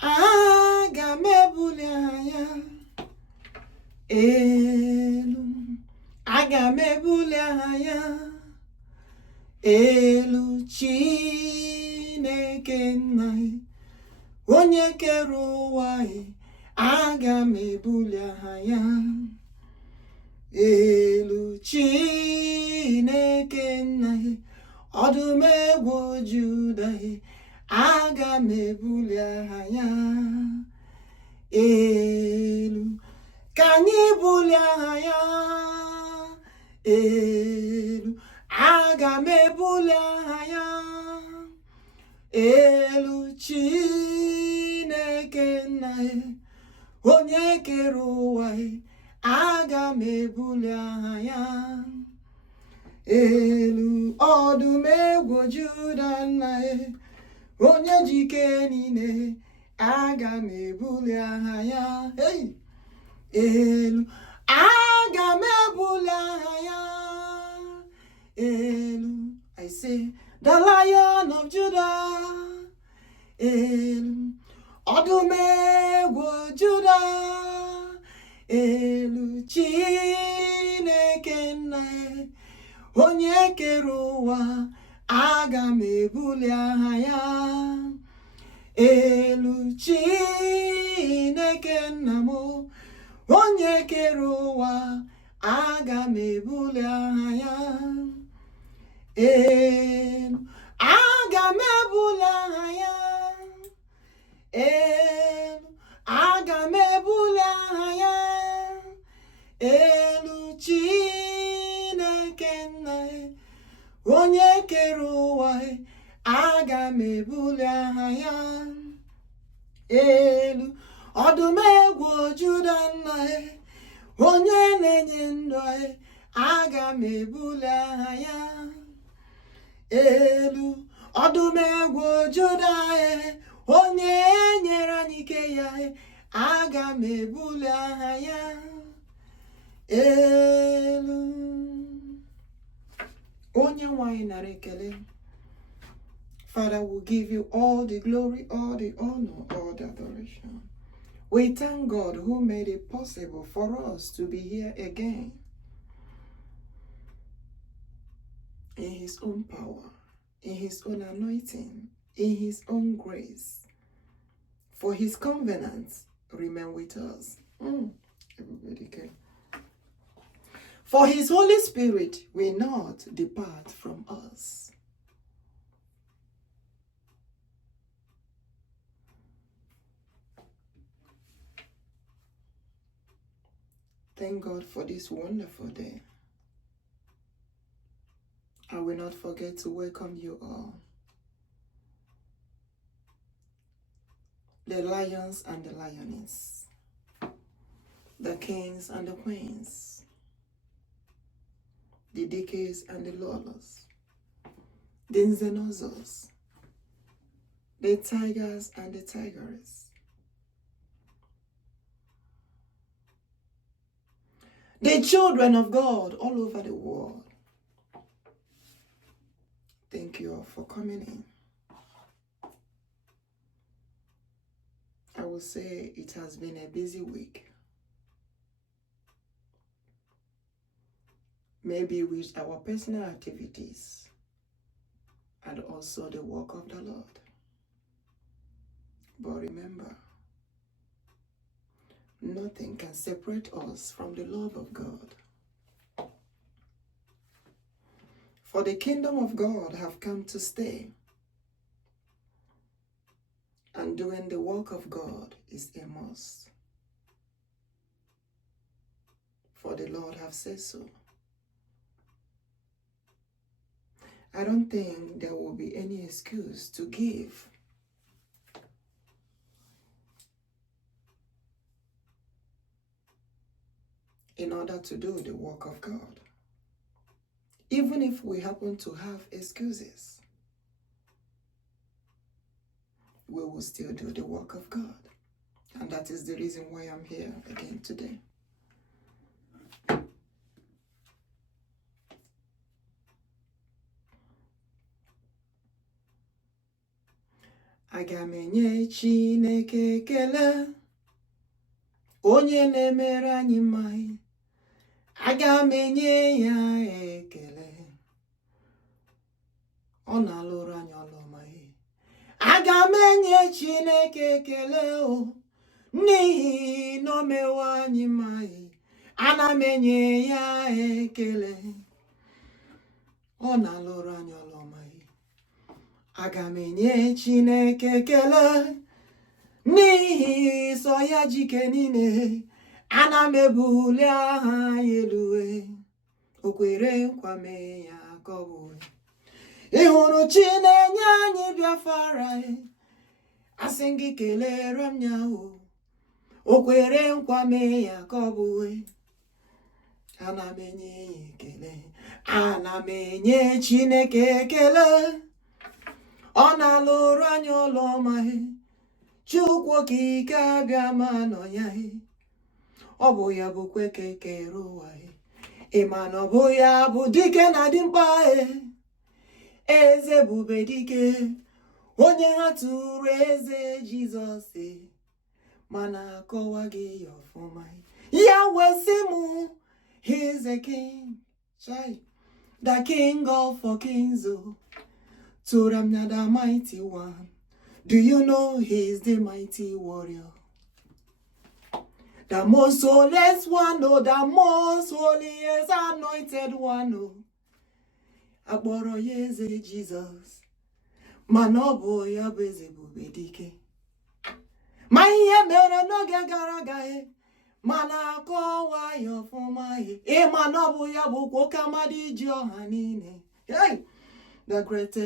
aga m ebuli anya elu, aga m ebuli anya elu, Chineke nna onye kere ụwa, aga m ebuli anya elu, Chineke nna ọdụm egwu Juda, aga m ebuli anya elu, ka anyị bulie anya elu, aga m ebuli anya elu, Chineke nna onye kere ụwa, aga m ebuli anya elu, ọdụm egwu Juda nna onye jike niile, aga m ebuli anya elu, aga m ebuli anya elu. I say, the Lion of Judah, elu, ọdụm egwu Juda, elu, Chineke nna onye kere ụwa, aga m ebuli anya elu, Chineke nna m onye kere ụwa, aga m ebuli anya elu, aga m ebuli anya elu, aga m ebuli anya elu, Chineke nna onye kere ụwa, aga m ebuli anya elu, ọdụm egwu Juda nna onye na-enye ndụ, aga m ebuli anya elu, ọdụm egwu Juda onye nyere anyị ike ya, aga m ebuli anya elu. Onye nwanyị nara ekele. Father, will give you all the glory, all the honor, all the adoration. We thank God who made it possible for us to be here again in His own power, in His own anointing, in His own grace. For His covenants remain with us. Ebubedike. For His Holy Spirit will not depart from us. Thank God for this wonderful day. I will not forget to welcome you all. The lions and the lioness, the kings and the queens, the decades and the lawless, the xenozos, the tigers and the tigers, the children of God all over the world. Thank you all for coming in. I will say it has been a busy week. Maybe with our personal activities and also the work of the Lord. But remember, nothing can separate us from the love of God. For the kingdom of God have come to stay, and doing the work of God is a must. For the Lord have said so. I don't think there will be any excuse to give in order to do the work of God. Even if we happen to have excuses, we will still do the work of God. And that is the reason why I'm here again today. aga m enye Chineke ekele, onye na-emere anyị mma. Aga m enye ya ekele, ọ na-alụrụ anyị ọlụ ọma. Aga m enye Chineke ekele n'ihi na o mewo anyị mma. Ana m enye ya ekele, ọ na-alụrụ anyị ọlụ ọma. Aga m enye Chineke ekele n'ihi sọ ya jike niile. Ana m ebuli aha ya elu, o kwere nkwa mee ya ka ọ bụ. Ị hụrụ chi na-enye anyị Biafra, asị gị kelere m ya o kwere nkwa mee ya ka ọ bụ. Ana m enye ya ekele, ana m enye Chineke ekele, ọ na-alụrụ anyị ọlụ ọma. Chukwuokikeabiam nọ ya, ọ bụ ya bụ kweke kere ụwa. Ị ma na ọ bụ ya bụ dike na dimkpa, eze ebubedike, onye ha tụrụ eze Jizọs, mana akọwa gị ya ọfụma. Ya wesị mụ, he is a king, the king of all kings, Turamna the mighty one. Do you know he is the mighty warrior? The most holiest one, the most holiest anointed one, Agboro yeze Jesus, manobo ya bụ eze ebubedike. Ma ihe mere n'oge gara aga, mana akọwa ya ọfụma. Ịma na ọ bụ ya bụ OHAMADIKE ọha niile. The great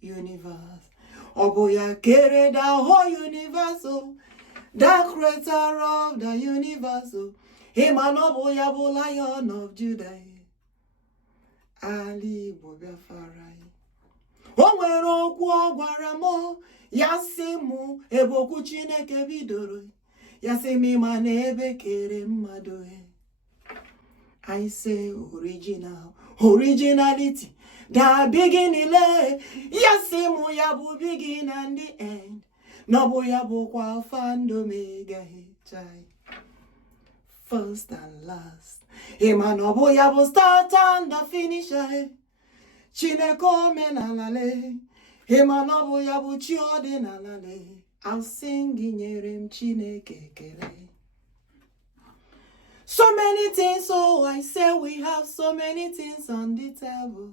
universe. Ọ bụ ya kere the whole universe, the creator of the universe. Ịma na ọ bụ ya bụ Lion of Judah. Ali Igbo Biafra. O nwere okwu ọ gwara m, ya sị mụ ebe okwu Chineke bidoro, ya sị m ịma na ebe kere mmadụ. I say originality, the beginning, ya sị mụ ya bụ beginning and the end. Na ọ bụ ya bụkwa Alpha and Omega, first and last. Ịma na ọ bụ ya bụ start and the finisher. Chineke omenalale, ịma na ọ bụ ya bụ chi ọdịnalale. I'll sing nyere m Chineke ekele. So many things, so I say we have so many things on the table.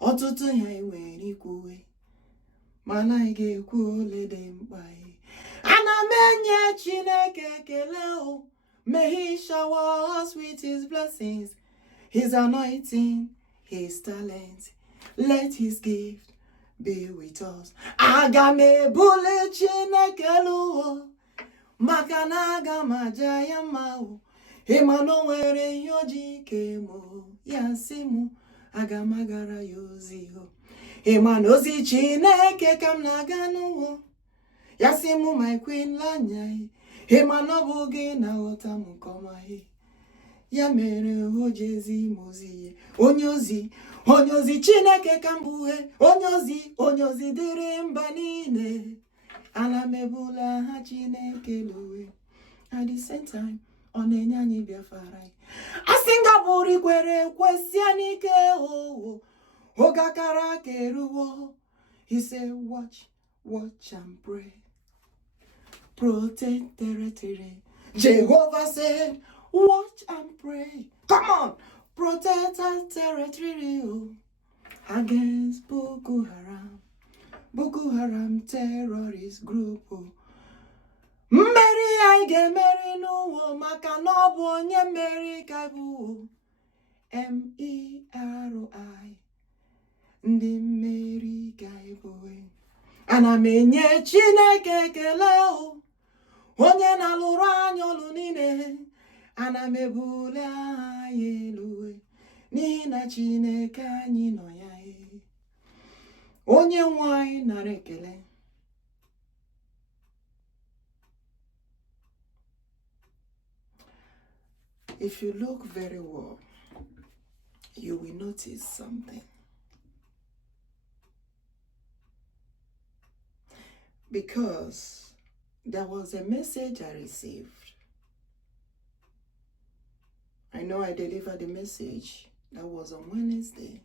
Ọtụtụ ya nwere ikwuwe, mana ị ga-ekwu ole dị mkpa. Ana m enye Chineke ekele, may he shower us with his blessings, his anointing, his talent. Let his gift be with us. Aga m ebuli Chineke elu, maka na aga m aja ya mma. Ịma na o nwere ihe o ji ike mụ, ya sị mụ aga m agara ya ozi. Ịma na ozi Chineke ka m na-aga n'ụwa, ya sị mụ my queen lanya. Ịma na ọ bụ gị na-aghọta m nke ọma. Ya mere o ji ezi m ozi. Onye ozi Chineke ka m bụ, onye ozi dịrị mba niile. Ana m ebuli aha Chineke elu, at the same time ọ na-enye anyị Biafra. Asị nga bụrụ ikwere kwesị n'ike, oge akara aka eruwo. He said watch and pray, protect territory. Jehovah said watch and pray. Come on, protect our territory against Boko Haram terrorist group. Mmeri anyị ga-emeri n'ụwa, maka na ọ bụ onye mmeri ka bụ MERI. Ndị mmeri ka bụ. Ana m enye Chineke ekele, onye na-alụrụ anyị ọlụ niile. Ana m ebuli aha ya elu, n'ihi na Chineke anyị nọ ya. Onye nwe anyị nara ekele. If you look very well, you will notice something. because there was a message I received. I know I delivered the message. That was on Wednesday.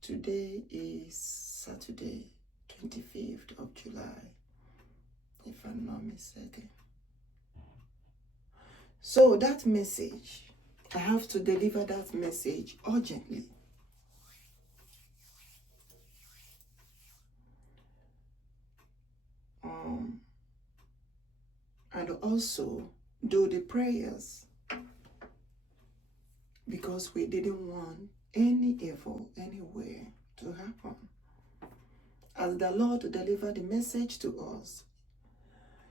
Today is Saturday, 25th of July, if I'm not mistaken. So that message, I have to deliver that message urgently. And also do the prayers, because we didn't want any evil anywhere to happen. As the Lord delivered the message to us,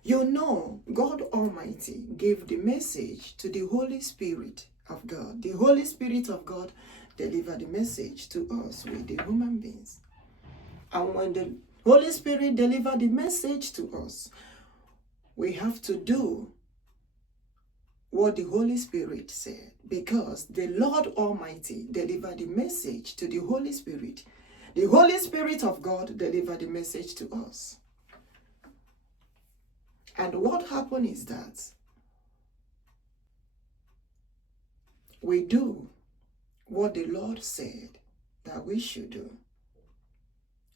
you know, God Almighty gave the message to the Holy Spirit of God. The Holy Spirit of God delivered the message to us, with the human beings. And when the Holy Spirit delivered the message to us, we have to do what the Holy Spirit said, because the Lord Almighty delivered the message to the Holy Spirit. The Holy Spirit of God delivered the message to us. And what happened is that we do what the Lord said that we should do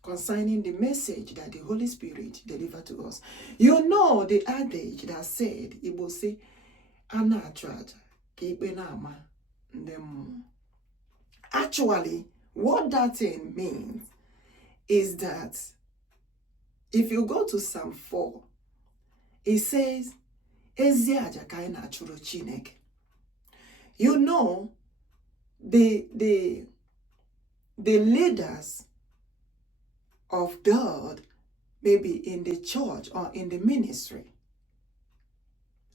concerning the message that the Holy Spirit delivered to us. You know the adage that said, it will say, actually, what that thing means is that if you go to Psalm 4, it says, you know, the leaders of God, maybe in the church or in the ministry,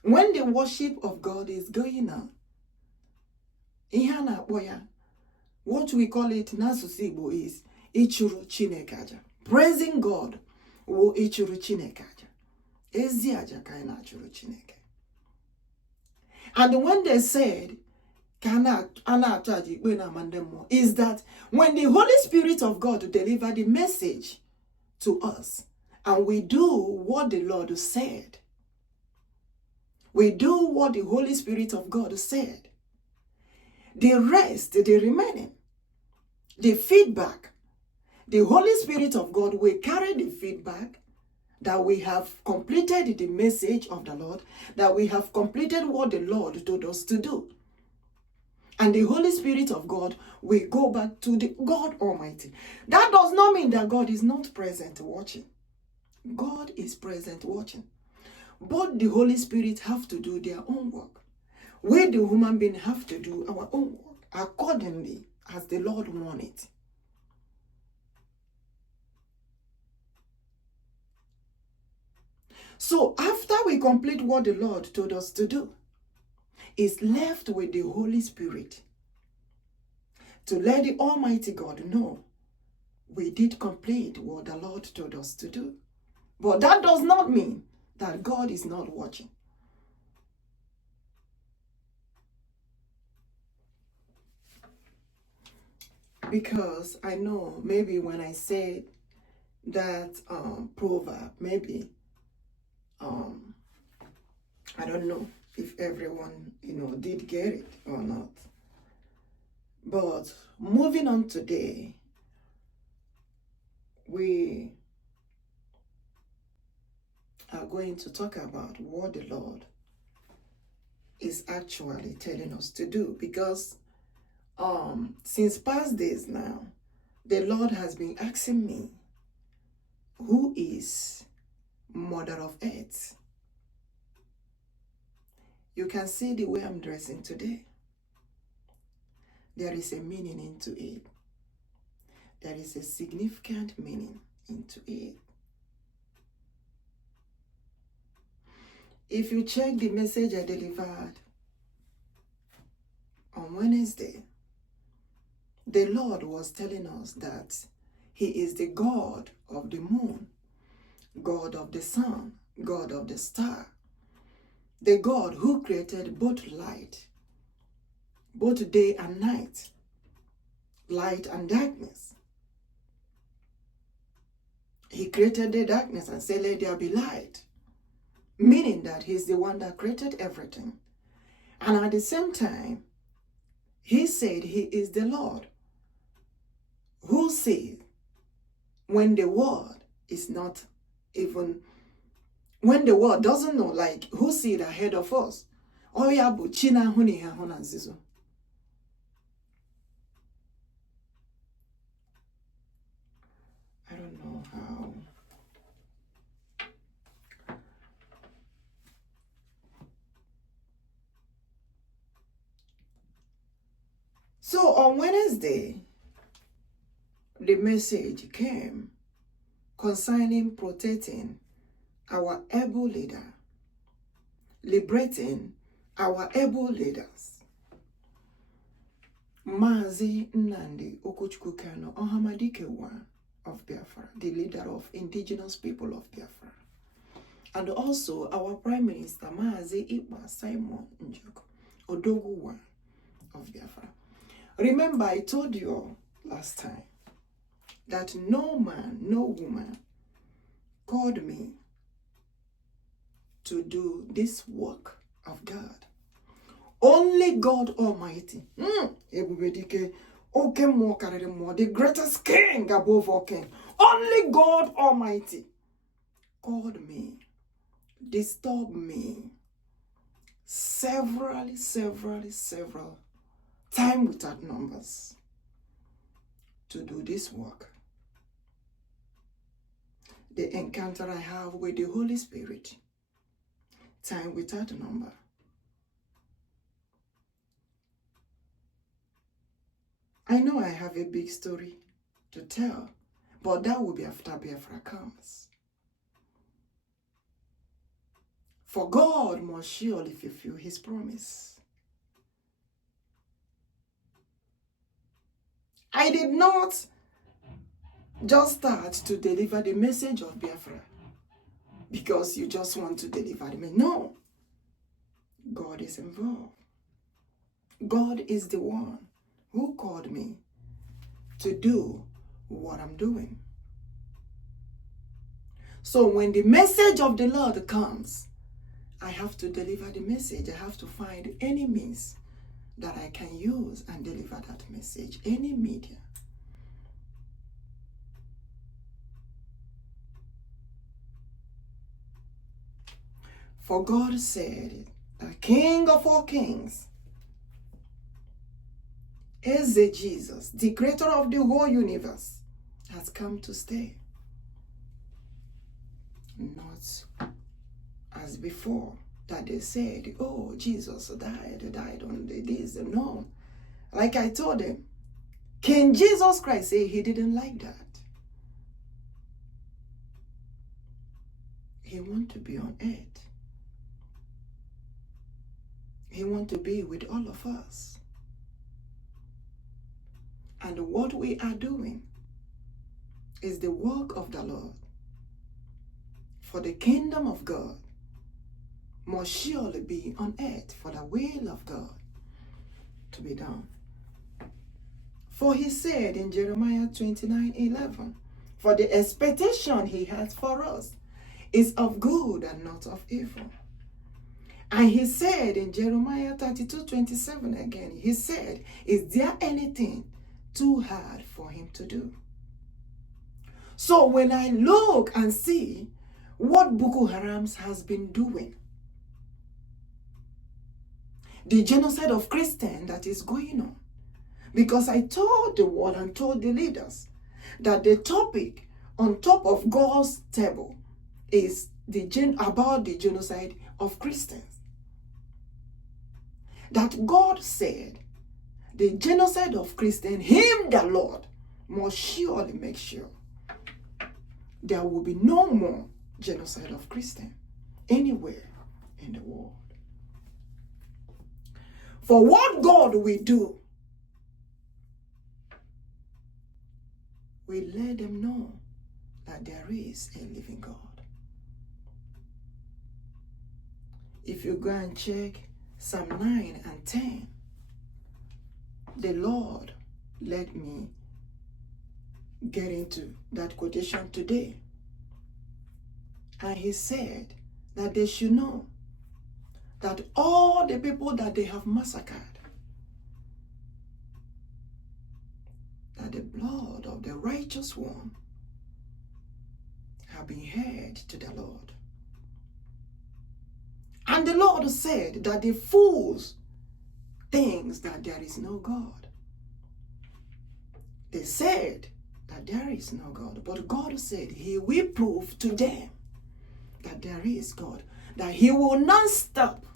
when the worship of God is going on, what we call it Nasusibo is Ichuru Chinekaja. Praising God wo Ichuru Chinekaja. Eziaja kaina churu Chineke. And when they said, is that when the Holy Spirit of God delivered the message to us, and we do what the Lord said, we do what the Holy Spirit of God said, the rest, the remaining, the feedback, the Holy Spirit of God will carry the feedback that we have completed the message of the Lord, that we have completed what the Lord told us to do. And the Holy Spirit of God will go back to the God Almighty. That does not mean that God is not present watching. God is present watching. But the Holy Spirit have to do their own work. We, the human being, have to do our own work accordingly as the Lord wants it. So after we complete what the Lord told us to do, it's left with the Holy Spirit to let the Almighty God know we did complete what the Lord told us to do. But that does not mean that God is not watching. Because I know maybe when I said that proverb, maybe I don't know if everyone, did get it or not. But moving on today, we are going to talk about what the Lord is actually telling us to do, because since past days now, the Lord has been asking me, who is Mother of Earth? You can see the way I'm dressing today. There is a meaning into it. There is a significant meaning into it. If you check the message I delivered on Wednesday, the Lord was telling us that He is the God of the moon, God of the sun, God of the star, the God who created both light, both day and night, light and darkness. He created the darkness and said, let there be light. Meaning that he's the one that created everything. And at the same time, he said he is the Lord who said when the world is not even, when the world doesn't know, like who see it ahead of us. Oh yeah, but China huni ha hona zizo. I don't know how. So on Wednesday, the message came concerning protecting our able leader, liberating our able leaders. MAZI Nnamdi Chukwuokikeabiam OHAMADIKE of Biafra, the leader of indigenous people of Biafra. And also our Prime Minister, MAZI Simon NJOKU, ODOGWU of Biafra. Remember, I told you last time that no man, no woman called me to do this work of God. Only God Almighty. Ebubedike, the greatest king above all king. Only God Almighty called me, disturbed me several time without numbers to do this work. The encounter I have with the Holy Spirit, time without number. I know I have a big story to tell, but that will be after Biafra comes. For God must surely fulfill his promise. I did not just start to deliver the message of Biafra because you just want to deliver the message. No. God is involved. God is the one who called me to do what I'm doing. So when the message of the Lord comes, I have to deliver the message. I have to find any means that I can use and deliver that message, any media. For God said, the King of all kings is the Jesus, the creator of the whole universe, has come to stay. Not as before, that they said, oh, Jesus died on this. No. Like I told them, King Jesus Christ said he didn't like that. He wants to be on earth. He wants to be with all of us. And what we are doing is the work of the Lord. For the kingdom of God must surely be on earth, for the will of God to be done. For he said in Jeremiah 29:11, for the expectation he has for us is of good and not of evil. And he said in Jeremiah 32:27 again, he said, is there anything too hard for him to do? So when I look and see what Boko Haram has been doing, the genocide of Christians that is going on, because I told the world and told the leaders that the topic on top of God's table is about the genocide of Christians. That God said the genocide of Christians, him the Lord must surely make sure there will be no more genocide of Christians anywhere in the world. For what God will do, we let them know that there is a living God. If you go and check Psalm 9 and 10, the Lord let me get into that quotation today. And he said that they should know that all the people that they have massacred, that the blood of the righteous one have been heard to the Lord. And the Lord said that the fools think that there is no God. They said that there is no God, but God said he will prove to them that there is God, that he will not stop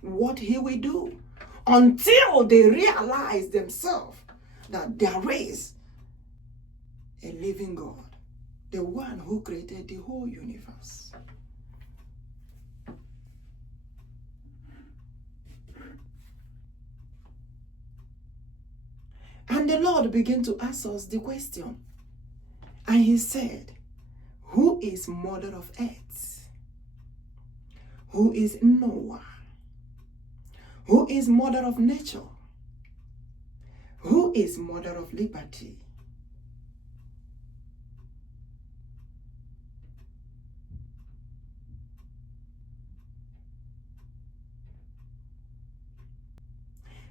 what he will do until they realize themselves that there is a living God, the one who created the whole universe. And the Lord began to ask us the question. And he said, who is mother of earth? Who is Nneuwa? Who is mother of nature? Who is mother of liberty?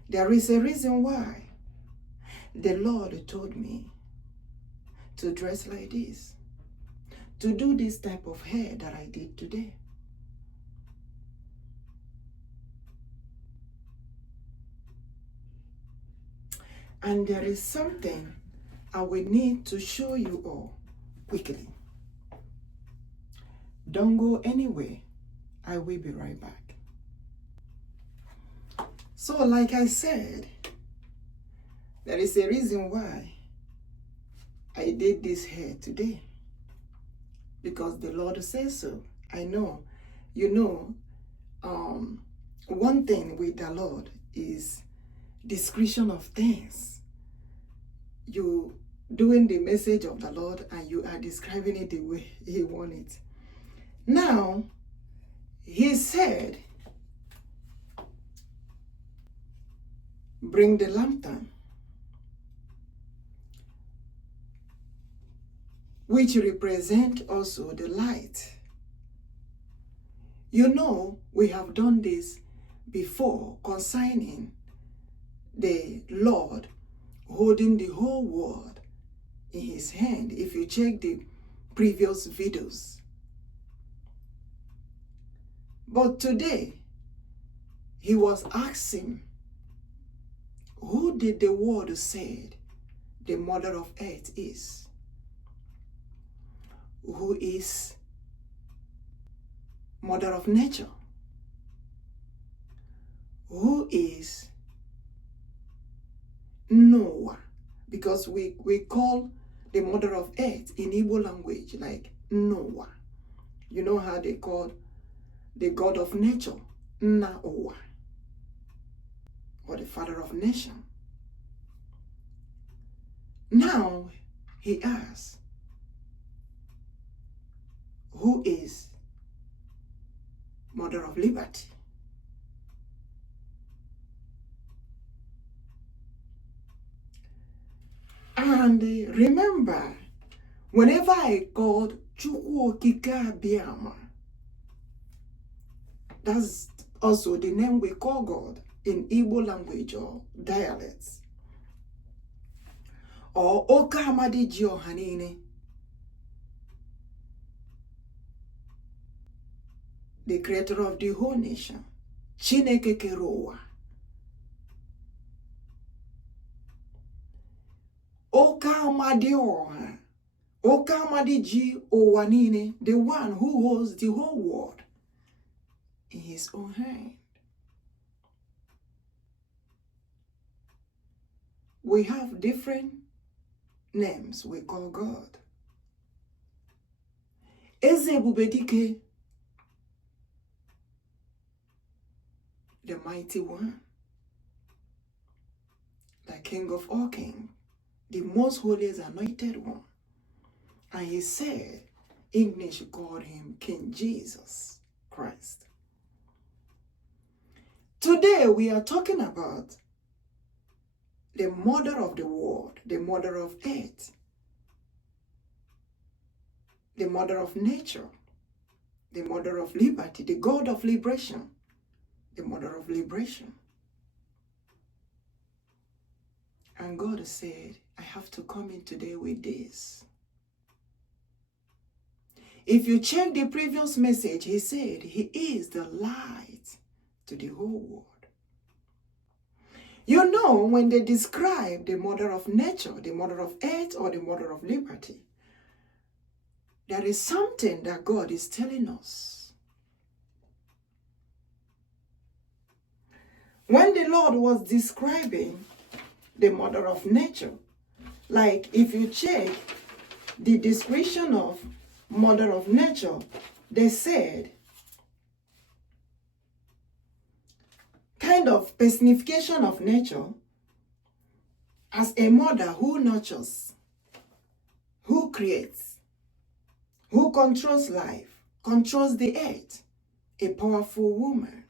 There is a reason why the Lord told me to dress like this, to do this type of hair that I did today. And there is something I will need to show you all quickly. Don't go anywhere. I will be right back. So, like I said, there is a reason why I did this hair today. Because the Lord says so. I know, one thing with the Lord is description of things. You doing the message of the Lord and you are describing it the way he wants it. Now, he said, bring the lantern, which represent also the light. You know, we have done this before concerning the Lord holding the whole world in his hand, if you check the previous videos. But today, he was asking, who did the word say the mother of earth is? Who is mother of nature? Who is Nneuwa? Because we call the mother of earth in Igbo language like Nneuwa. You know how they call the god of nature Nneuwa, or the father of nation. Now he asks, who is mother of liberty? And remember, whenever I called Chukwuokikeabiam, that's also the name we call God in Igbo language or dialects. Or OHAMADIKE, the creator of the whole nation, Chineke Kerowa. OHAMADIKE, the one who holds the whole world in his own hand. We have different names we call God. Ebubedike, the mighty one, the king of all kings, the most holiest anointed one. And he said, English called him King Jesus Christ. Today we are talking about the mother of the world, the mother of earth, the mother of nature, the mother of liberty, the God of liberation, the mother of liberation. And God said, I have to come in today with this. If you check the previous message, he said he is the light to the whole world. You know, when they describe the mother of nature, the mother of earth, or the mother of liberty, there is something that God is telling us. When the Lord was describing the mother of nature, like if you check the description of mother of nature, they said, kind of personification of nature as a mother who nurtures, who creates, who controls life, controls the earth, a powerful woman.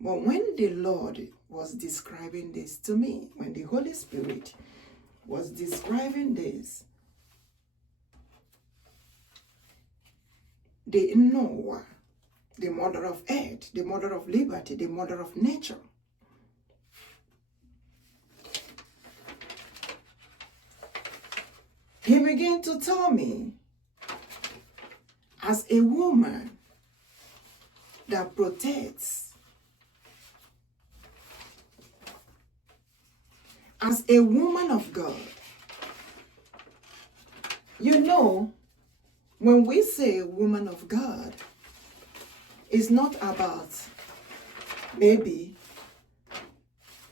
But when the Lord was describing this to me, when the Holy Spirit was describing this, the Nneuwa, the mother of earth, the mother of liberty, the mother of nature, he began to tell me, as a woman that protects, as a woman of God, you know, when we say woman of God, it's not about maybe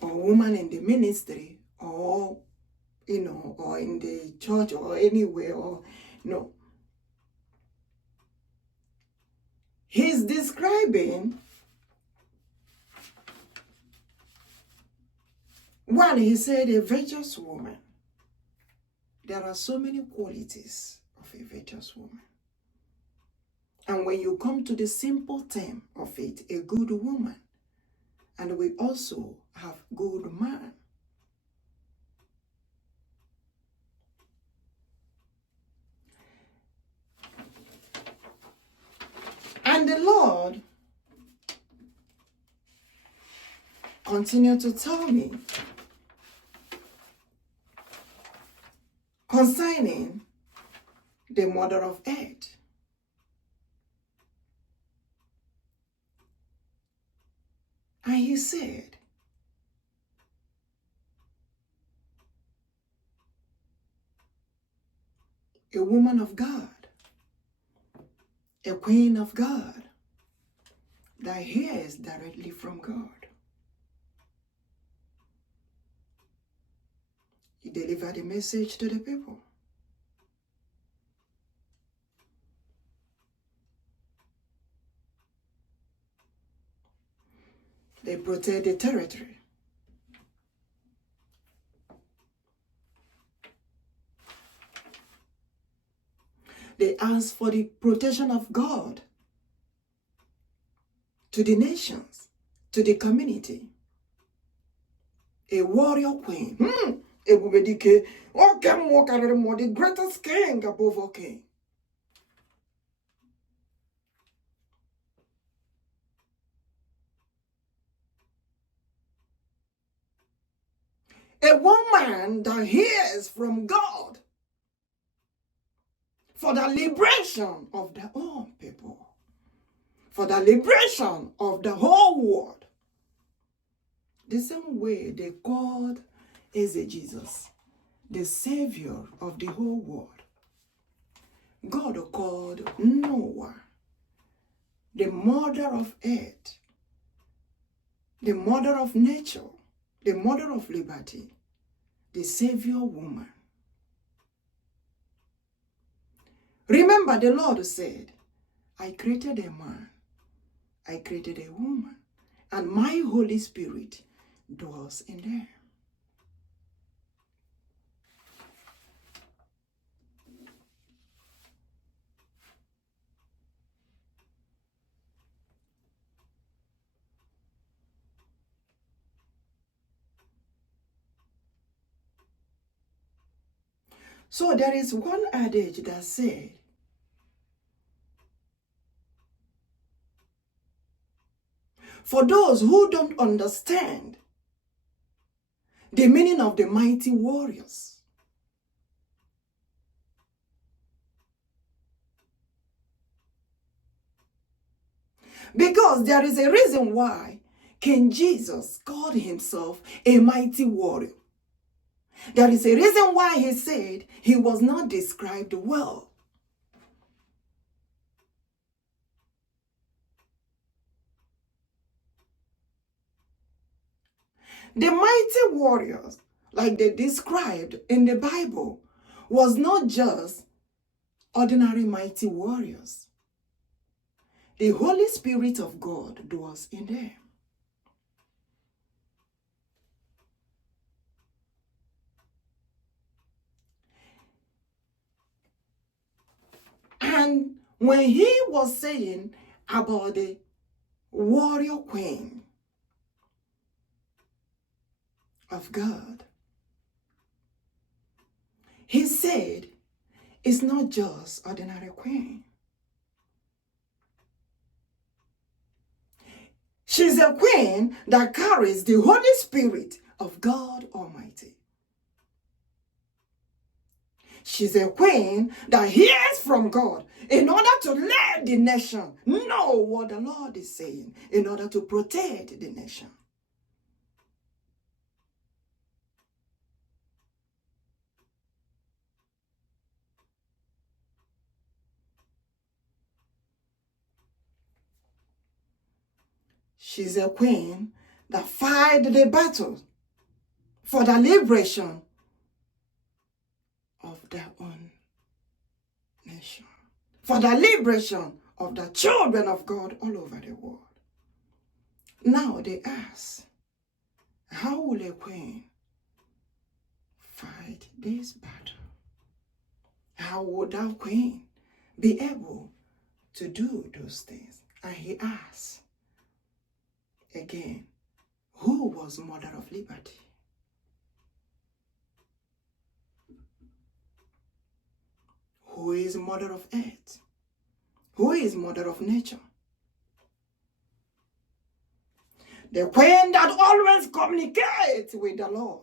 a woman in the ministry or, you know, or in the church or anywhere, or no. He's describing, one, he said a virtuous woman. There are so many qualities of a virtuous woman. And when you come to the simple term of it, a good woman, and we also have good man. And the Lord continued to tell me concerning the mother of earth. And he said, a woman of God, a queen of God, that hears directly from God. He delivered the message to the people. They protect the territory. They ask for the protection of God to the nations, to the community. A warrior queen. Ebubedike, the greatest king above all king. A woman that hears from God for the liberation of their own people, for the liberation of the whole world. The same way they called Jesus, the Savior of the whole world. God called Nneuwa, the mother of earth, the mother of nature, the mother of liberty, the Savior woman. Remember, the Lord said, I created a man, I created a woman, and my Holy Spirit dwells in them. So there is one adage that said, for those who don't understand the meaning of the mighty warriors, because there is a reason why King Jesus called himself a mighty warrior. There is a reason why he said he was not described well. The mighty warriors, like they described in the Bible, was not just ordinary mighty warriors. The Holy Spirit of God dwells in them. And when he was saying about the warrior queen of God, he said it's not just ordinary queen. She's a queen that carries the Holy Spirit of God Almighty. She's a queen that hears from God in order to let the nation know what the Lord is saying, in order to protect the nation. She's a queen that fight the battle for the liberation of their own nation, for the liberation of the children of God all over the world. Now they ask, how will a queen fight this battle? How would that queen be able to do those things? And he asks again, who was mother of liberty? Who is mother of earth? Who is mother of nature? The queen that always communicates with the Lord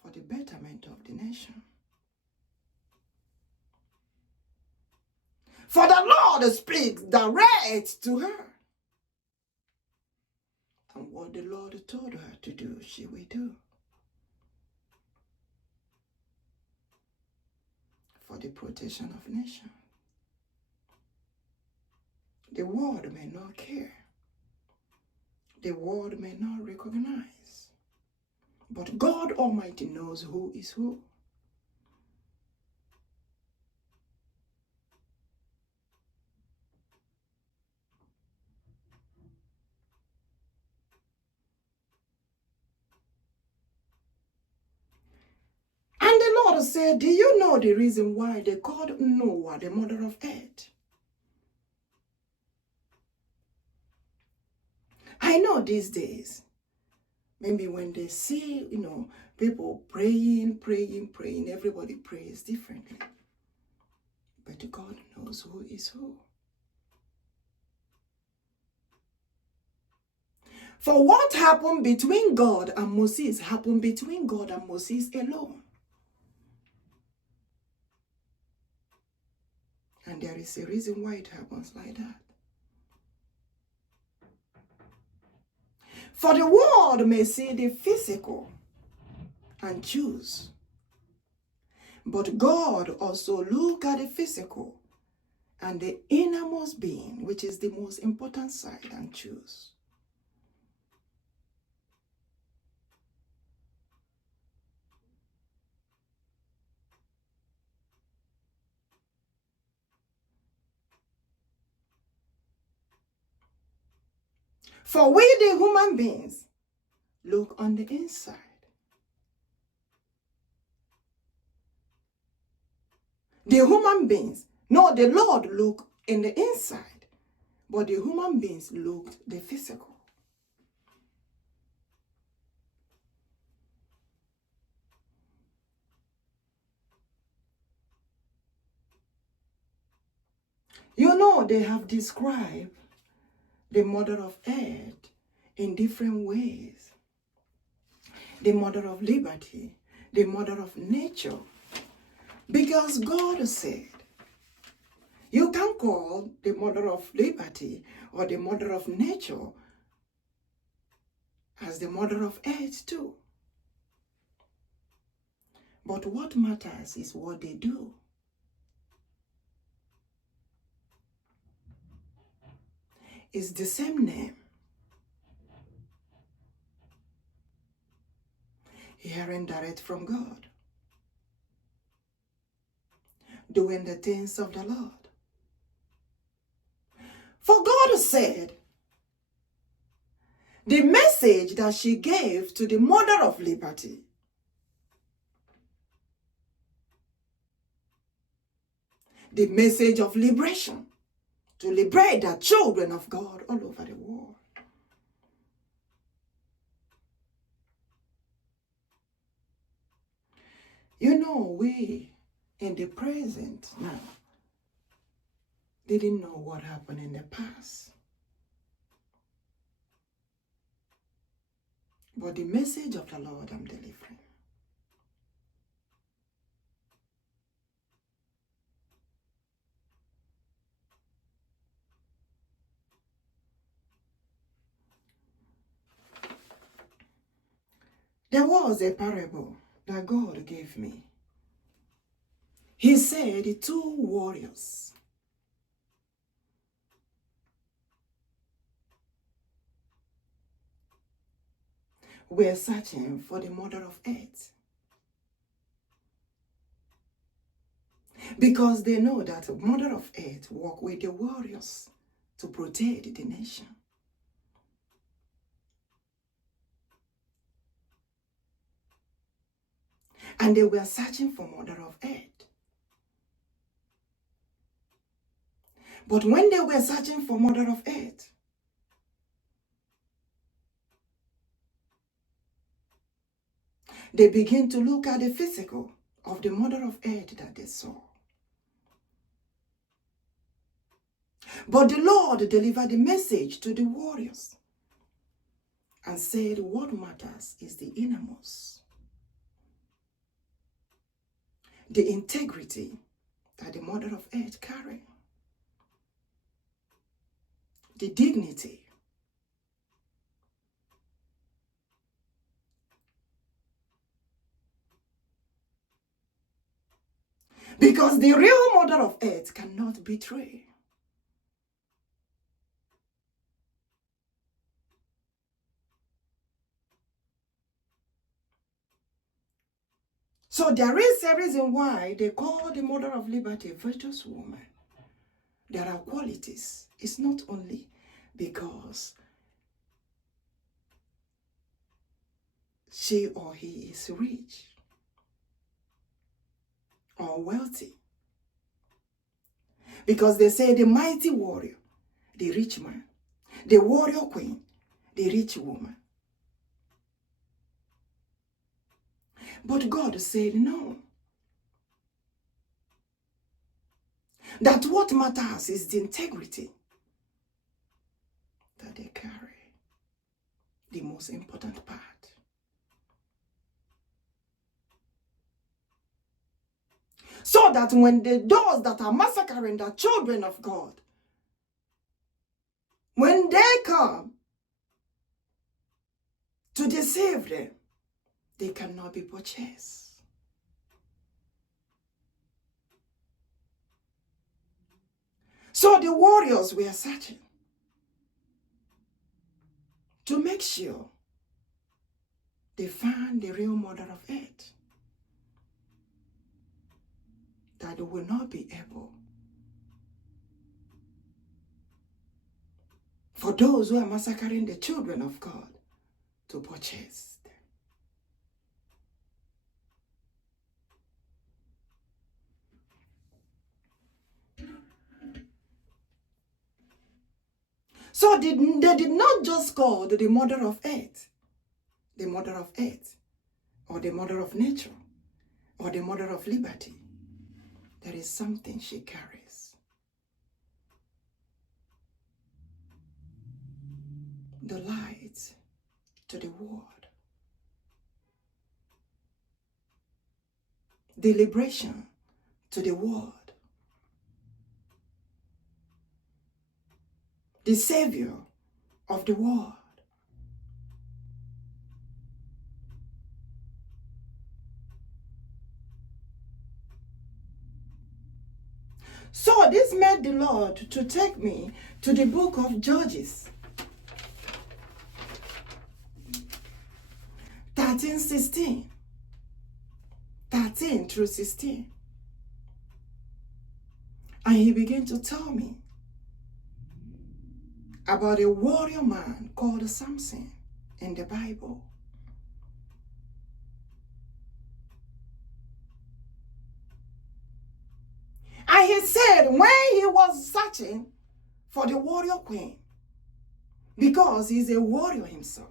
for the betterment of the nation. For the Lord speaks direct to her. And what the Lord told her to do, she will do. For the protection of nations. The world may not care. The world may not recognize. But God Almighty knows who is who. And the Lord said, do you know the reason why they called Nneuwa the mother of earth? I know these days, maybe when they see, people praying, everybody prays differently. But God knows who is who. For what happened between God and Moses happened between God and Moses alone. And there is a reason why it happens like that. For the world may see the physical and choose. But God also looks at the physical and the innermost being, which is the most important side, and choose. For we, the human beings, look on the inside. The human beings, no, the Lord look in the inside, but the human beings looked the physical. You know, they have described the mother of earth in different ways. The mother of liberty, the mother of nature. Because God said, you can call the mother of liberty or the mother of nature as the mother of earth too. But what matters is what they do. It's the same name. Hearing direct from God. Doing the things of the Lord. For God said, the message that she gave to the mother of liberty, the message of liberation, to liberate the children of God all over the world. You know, we in the present now didn't know what happened in the past. But the message of the Lord I'm delivering. There was a parable that God gave me. He said two warriors were searching for the mother of earth. Because they know that the mother of earth walk with the warriors to protect the nation. And they were searching for mother of earth. But when they were searching for mother of earth, they began to look at the physical of the mother of earth that they saw. But the Lord delivered the message to the warriors and said, what matters is the innermost. The integrity that the mother of earth carries. The dignity. Because the real mother of earth cannot betray. So there is a reason why they call the mother of liberty a virtuous woman. There are qualities. It's not only because she or he is rich or wealthy. Because they say the mighty warrior, the rich man, the warrior queen, the rich woman. But God said no. That what matters is the integrity that they carry. The most important part. So that when the those that are massacring the children of God, when they come to deceive them, they cannot be purchased. So the warriors were searching to make sure they find the real mother of earth, that they will not be able for those who are massacring the children of God to purchase them. So they did not just call the mother of earth, the mother of earth, or the mother of nature, or the mother of liberty. There is something she carries. the light to the world. The liberation to the world. The Savior of the world. So this made the Lord to take me to the book of Judges 13:16. 13 through 16. And he began to tell me about a warrior man called Samson in the Bible. And he said when he was searching for the warrior queen, because he's a warrior himself,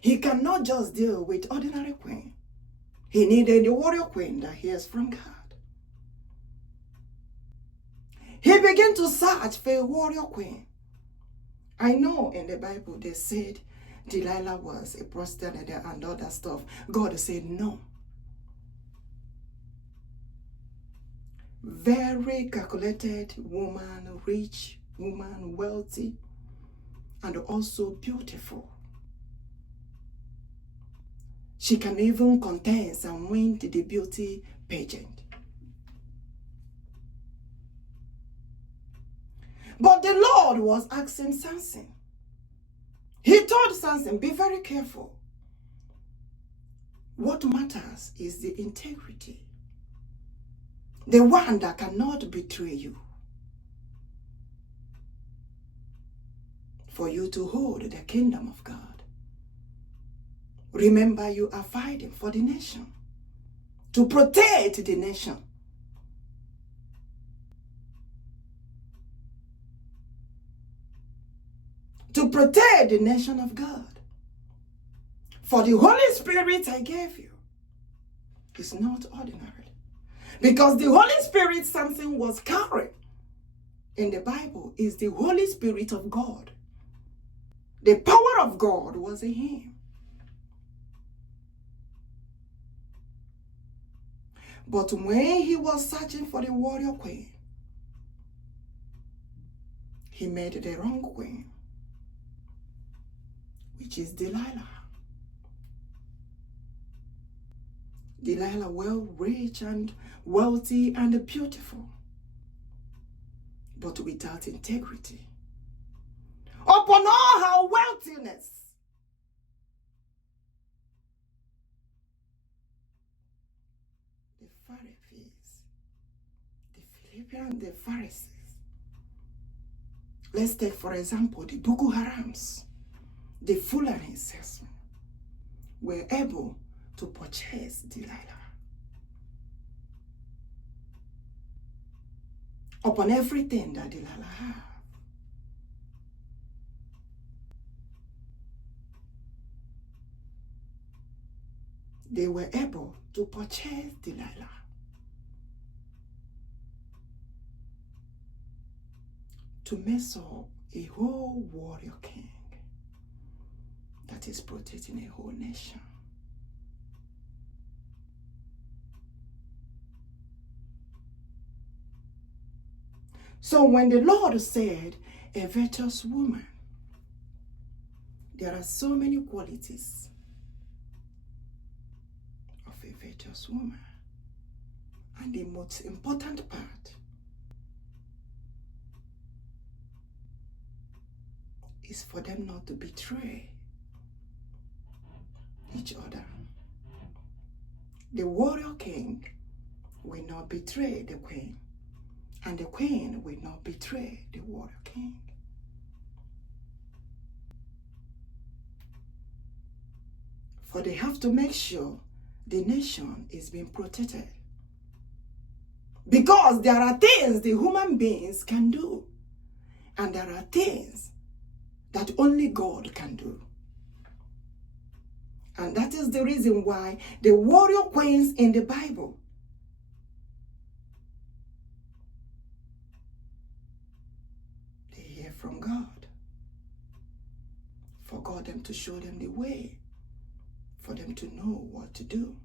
he cannot just deal with ordinary queen. He needed a warrior queen that hears from God. He began to search for a warrior queen. I know in the Bible they said Delilah was a prostitute and other stuff. God said no. Very calculated woman, rich woman, wealthy, and also beautiful. She can even contest and win the beauty pageant. But the Lord was asking Samson. He told Samson, be very careful. What matters is the integrity. The one that cannot betray you. For you to hold the kingdom of God. Remember, you are fighting for the nation. To protect the nation. To protect the nation of God. For the Holy Spirit I gave you is not ordinary. Because the Holy Spirit, something was carried in the Bible, is the Holy Spirit of God. The power of God was in him. But when he was searching for the warrior queen, he made the wrong queen, which is Delilah. Delilah, well, rich and wealthy and beautiful, but without integrity. Upon all her wealthiness, the Pharisees, the Philippians, the Pharisees. Let's take, for example, the Boko Harams, the Fulanis, were able to purchase Delilah. Upon everything that Delilah had. They were able to purchase Delilah. To mess up a whole warrior king that is protecting a whole nation. So when the Lord said, a virtuous woman, there are so many qualities of a virtuous woman. And the most important part is for them not to betray each other. The warrior king will not betray the queen. And the queen will not betray the warrior king. For they have to make sure the nation is being protected. Because there are things the human beings can do. And there are things that only God can do. And that is the reason why the warrior queens in the Bible, from God, for God them to show them the way, for them to know what to do.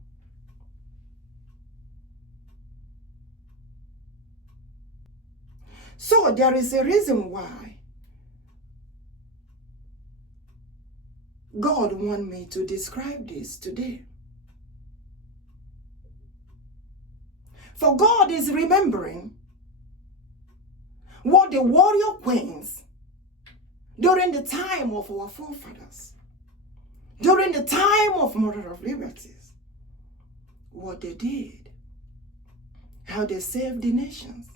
So there is a reason why God wants me to describe this today. For God is remembering what the warrior queens during the time of our forefathers, during the time of Mother of Liberties, what they did, how they saved the nations.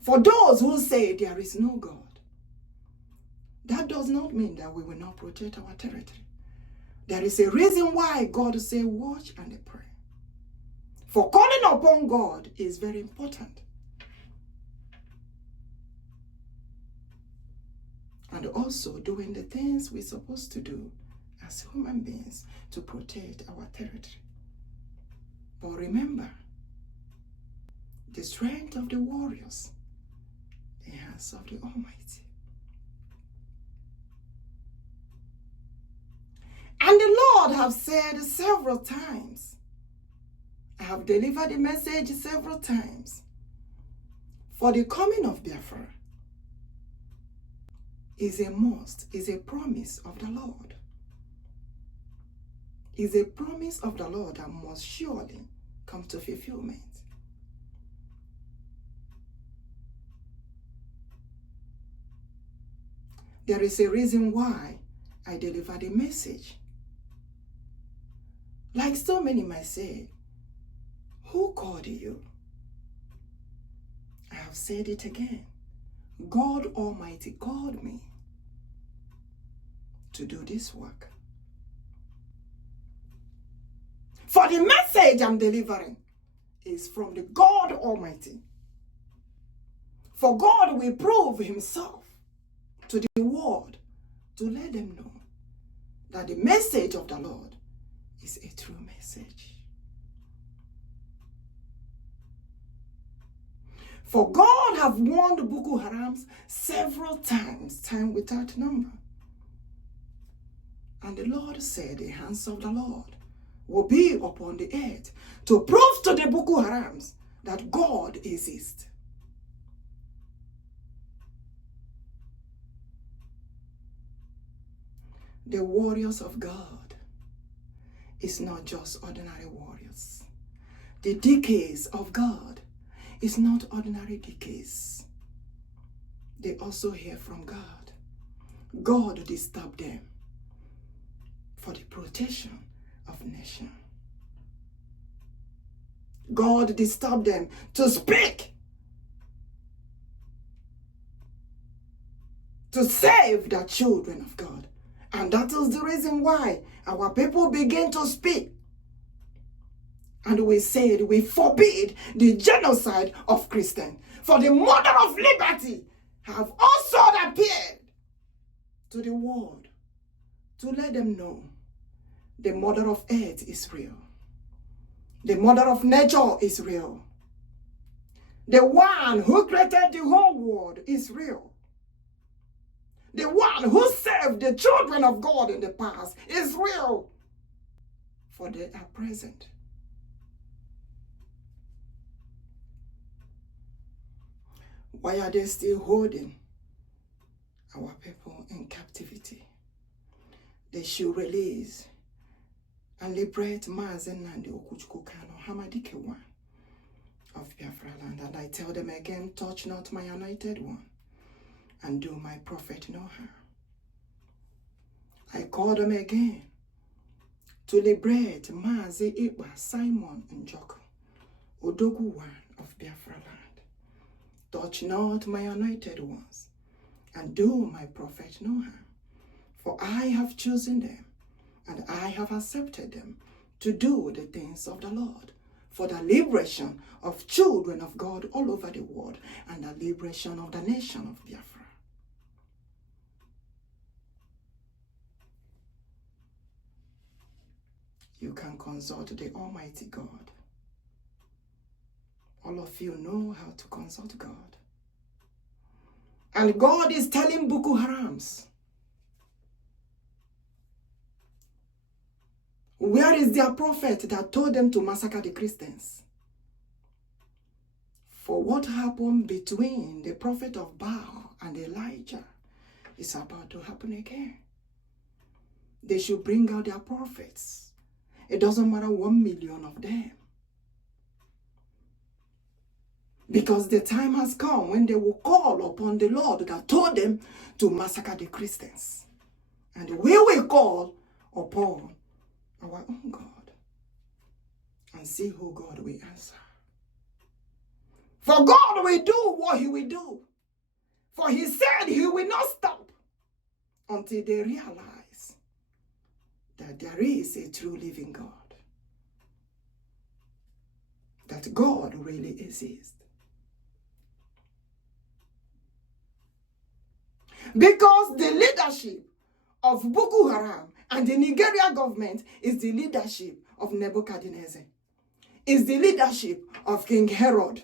For those who say there is no God, that does not mean that we will not protect our territory. There is a reason why God says watch and pray. For calling upon God is very important. And also doing the things we're supposed to do as human beings to protect our territory. But remember, the strength of the warriors, the hands of the Almighty. And the Lord have said several times, I have delivered the message several times, for the coming of Biafra is a must, is a promise of the Lord. Is a promise of the Lord that must surely come to fulfillment. There is a reason why I deliver the message. Like so many might say, who called you? I have said it again. God Almighty called me to do this work. For the message I'm delivering is from the God Almighty. For God will prove himself to the world to let them know that the message of the Lord is a true message. For God have warned Boko Harams several times, time without number. And the Lord said the hands of the Lord will be upon the earth to prove to the Boko Harams that God exists. The warriors of God is not just ordinary warriors. The decays of God is not ordinary decays. They also hear from God. God disturbed them for the protection of nation. God disturbed them to speak, to save the children of God. And that is the reason why our people begin to speak. And we said we forbid the genocide of Christians. For the Mother of Liberty have also appeared to the world to let them know the Mother of Earth is real. The Mother of Nature is real. The one who created the whole world is real. The one who saved the children of God in the past is real. For they are present. Why are they still holding our people in captivity? They should release and liberate Mesn and the OHAMADIKE one of Biafra Land. And I tell them again, touch not my anointed one, and do my prophet no harm. I call them again to liberate MAZI, EKPA, Simon, NJOKU, ODOGWU one of Biafra Land. Touch not my anointed ones, and do my prophet no harm. For I have chosen them, and I have accepted them to do the things of the Lord, for the liberation of children of God all over the world, and the liberation of the nation of Biafra. You can consult the Almighty God. All of you know how to consult God. And God is telling Boko Harams, where is their prophet that told them to massacre the Christians? For what happened between the prophet of Baal and Elijah is about to happen again. They should bring out their prophets. It doesn't matter 1 million of them. Because the time has come when they will call upon the Lord that told them to massacre the Christians. And we will call upon our own God and see who God will answer. For God will do what he will do. For he said he will not stop until they realize that there is a true living God. That God really exists. Because the leadership of Boko Haram and the Nigeria government is the leadership of Nebuchadnezzar, is the leadership of King Herod,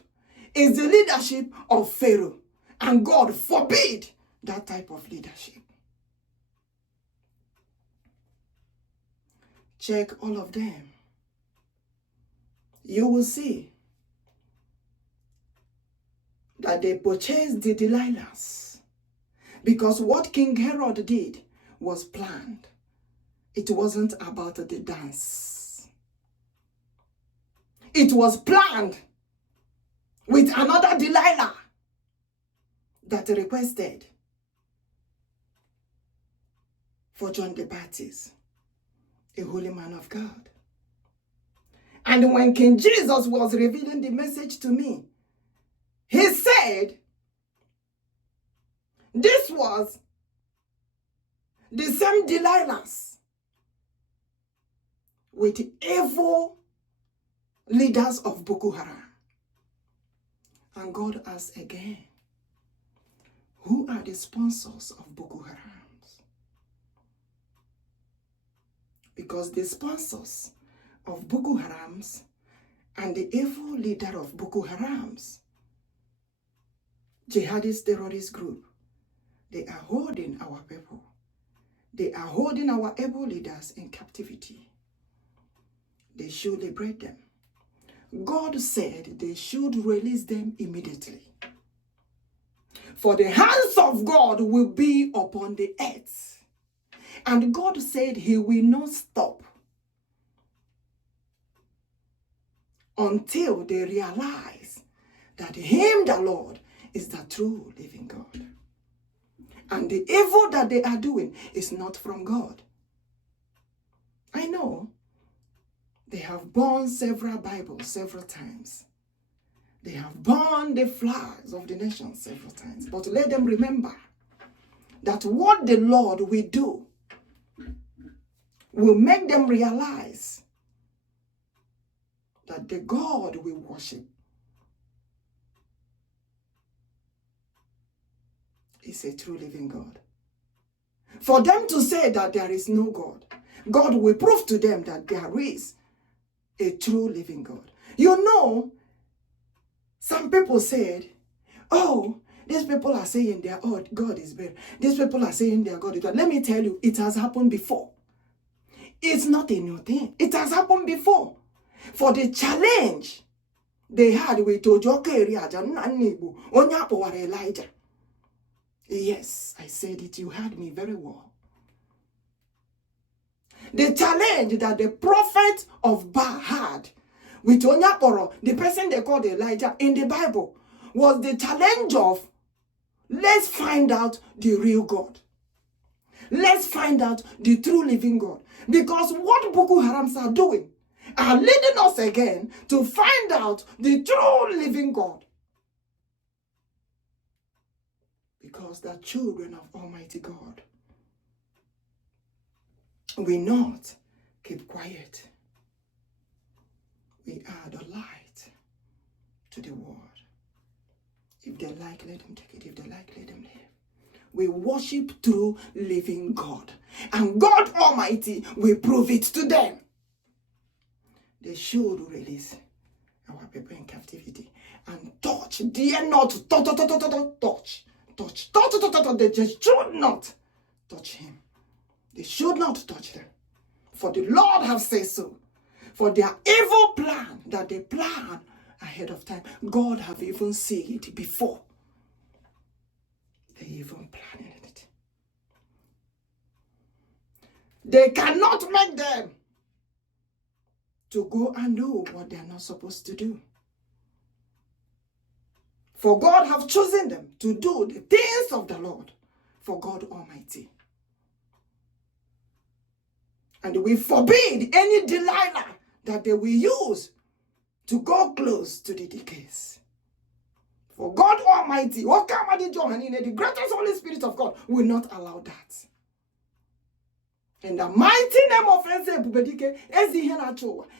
is the leadership of Pharaoh. And God forbid that type of leadership. Check all of them. You will see that they purchased the Delilahs. Because what King Herod did was planned. It wasn't about the dance. It was planned with another Delilah that requested for John the Baptist, a holy man of God. And when King Jesus was revealing the message to me, he said, this was the same Delilahs with evil leaders of Boko Haram. And God asked again, who are the sponsors of Boko Haram? Because the sponsors of Boko Harams and the evil leader of Boko Harams, jihadist terrorist group, they are holding our people. They are holding our able leaders in captivity. They should liberate them. God said they should release them immediately. For the hands of God will be upon the earth. And God said he will not stop until they realize that him, the Lord, is the true living God. And the evil that they are doing is not from God. I know they have burned several Bibles several times. They have burned the flags of the nation several times. But let them remember that what the Lord will do will make them realize that the God we worship is a true living God. For them to say that there is no God, God will prove to them that there is a true living God. You know, some people said, oh, these people are saying their God is better. These people are saying their God is better. Let me tell you, it has happened before. It's not a new thing. It has happened before. For the challenge they had with Chukwuokikeabiam, Elijah. Yes, I said it. You heard me very well. The challenge that the prophet of Baal had with Onyaporo, the person they called Elijah in the Bible, was the challenge of, let's find out the real God. Let's find out the true living God. Because what Boko Harams are doing are leading us again to find out the true living God. Because the children of Almighty God will not keep quiet. We are the light to the world. If they like, let them take it. If they like, let them live. We worship true living God. And God Almighty will prove it to them. They should release our people in captivity and touch, dare not touch touch. They just should not touch him. They should not touch them. For the Lord have said so. For their evil plan that they plan ahead of time, God have even seen it before. They even planning it. They cannot make them to go and do what they are not supposed to do. For God have chosen them to do the things of the Lord, for God Almighty. And we forbid any Delilah that they will use to go close to the decays. For God Almighty, the greatest Holy Spirit of God, will not allow that. In the mighty name of ebubedike,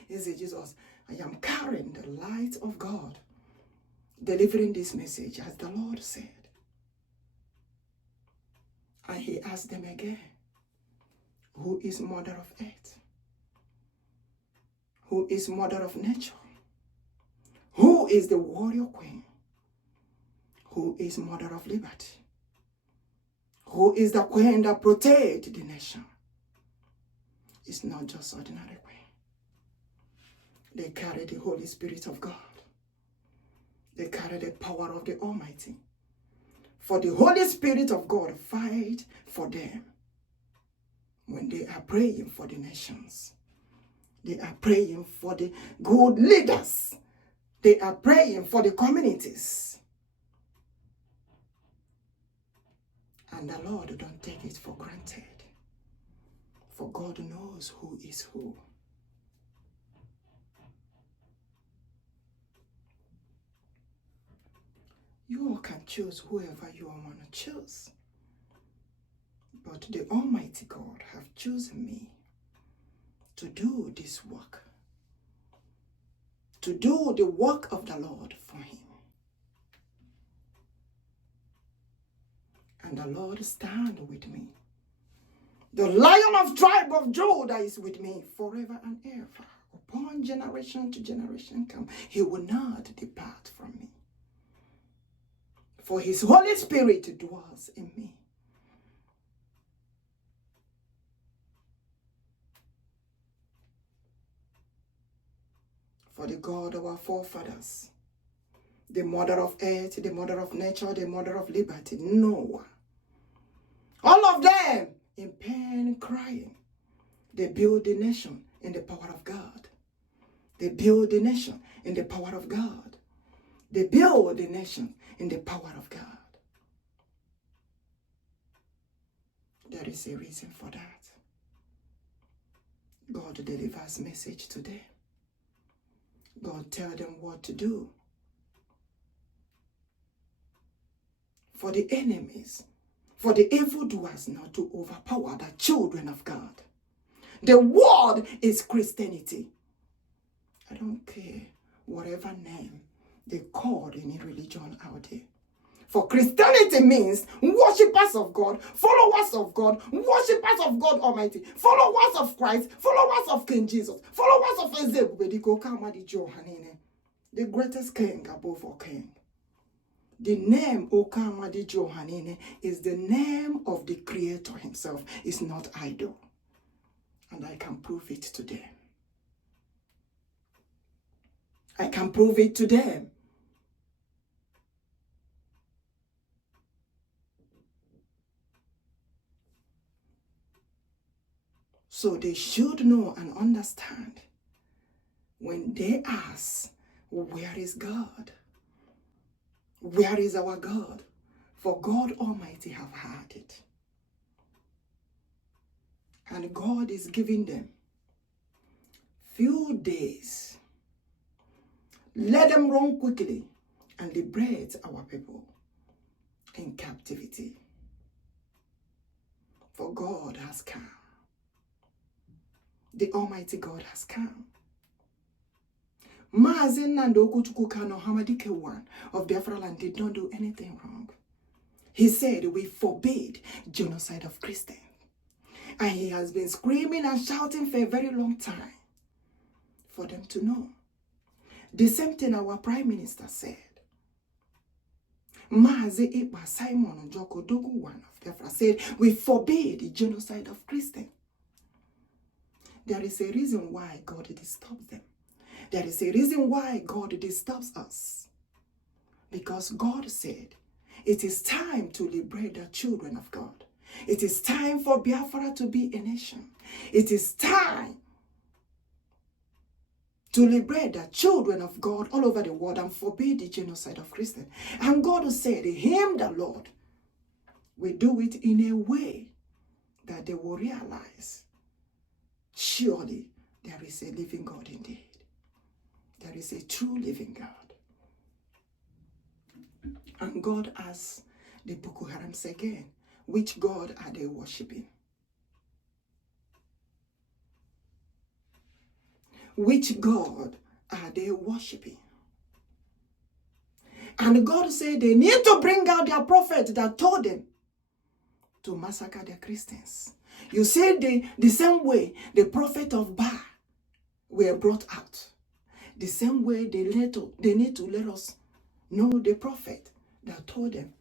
is Jesus, I am carrying the light of God, delivering this message as the Lord said. And he asked them again, who is mother of earth? Who is mother of nature? Who is the warrior queen? Who is mother of liberty? Who is the queen that protects the nation? It's not just ordinary queen. They carry the Holy Spirit of God. They carry the power of the Almighty. For the Holy Spirit of God fight for them when they are praying for the nations. They are praying for the good leaders. They are praying for the communities. And the Lord don't take it for granted. For God knows who is who. You all can choose whoever you all want to choose. But the Almighty God have chosen me to do this work. To do the work of the Lord for him. And the Lord stand with me. The Lion of tribe of Judah is with me forever and ever. Upon generation to generation come, he will not depart from me. For his Holy Spirit dwells in me. For the God of our forefathers, the mother of earth, the mother of nature, the mother of liberty, Nneuwa. All of them in pain crying. They build the nation in the power of God. They build the nation in the power of God. They build the nation in the power of God. There is a reason for that. God delivers message to them. God tell them what to do. For the enemies, for the evildoers not to overpower the children of God. The word is Christianity. I don't care whatever name they call any religion out there. For Christianity means worshippers of God, followers of God, worshippers of God Almighty, followers of Christ, followers of King Jesus, followers of the greatest king above all king. The name OHAMADIKE is the name of the Creator himself. It's not idol. And I can prove it to them. I can prove it to them. So they should know and understand when they ask, where is God? Where is our God? For God Almighty have heard it. And God is giving them few days. Let them run quickly and liberate our people in captivity. For God has come. The Almighty God has come. MAZI and OHAMADIKE one of Biafra Land did not do anything wrong. He said we forbid genocide of Christians. And he has been screaming and shouting for a very long time for them to know. The same thing our Prime Minister said. MAZI EKPA Simon NJOKU ODOGWU of Biafra said, we forbid the genocide of Christians. There is a reason why God disturbs them. There is a reason why God disturbs us. Because God said, it is time to liberate the children of God. It is time for Biafra to be a nation. It is time to liberate the children of God all over the world and forbid the genocide of Christians. And God said, him, the Lord, will do it in a way that they will realize, surely there is a living God indeed. There is a true living God. And God asks the Boko Harams again, which God are they worshipping? Which God are they worshipping? And God said they need to bring out their prophet that told them to massacre the Christians. You see, the same way the prophet of Baal were brought out, the same way they need to let us know the prophet that told them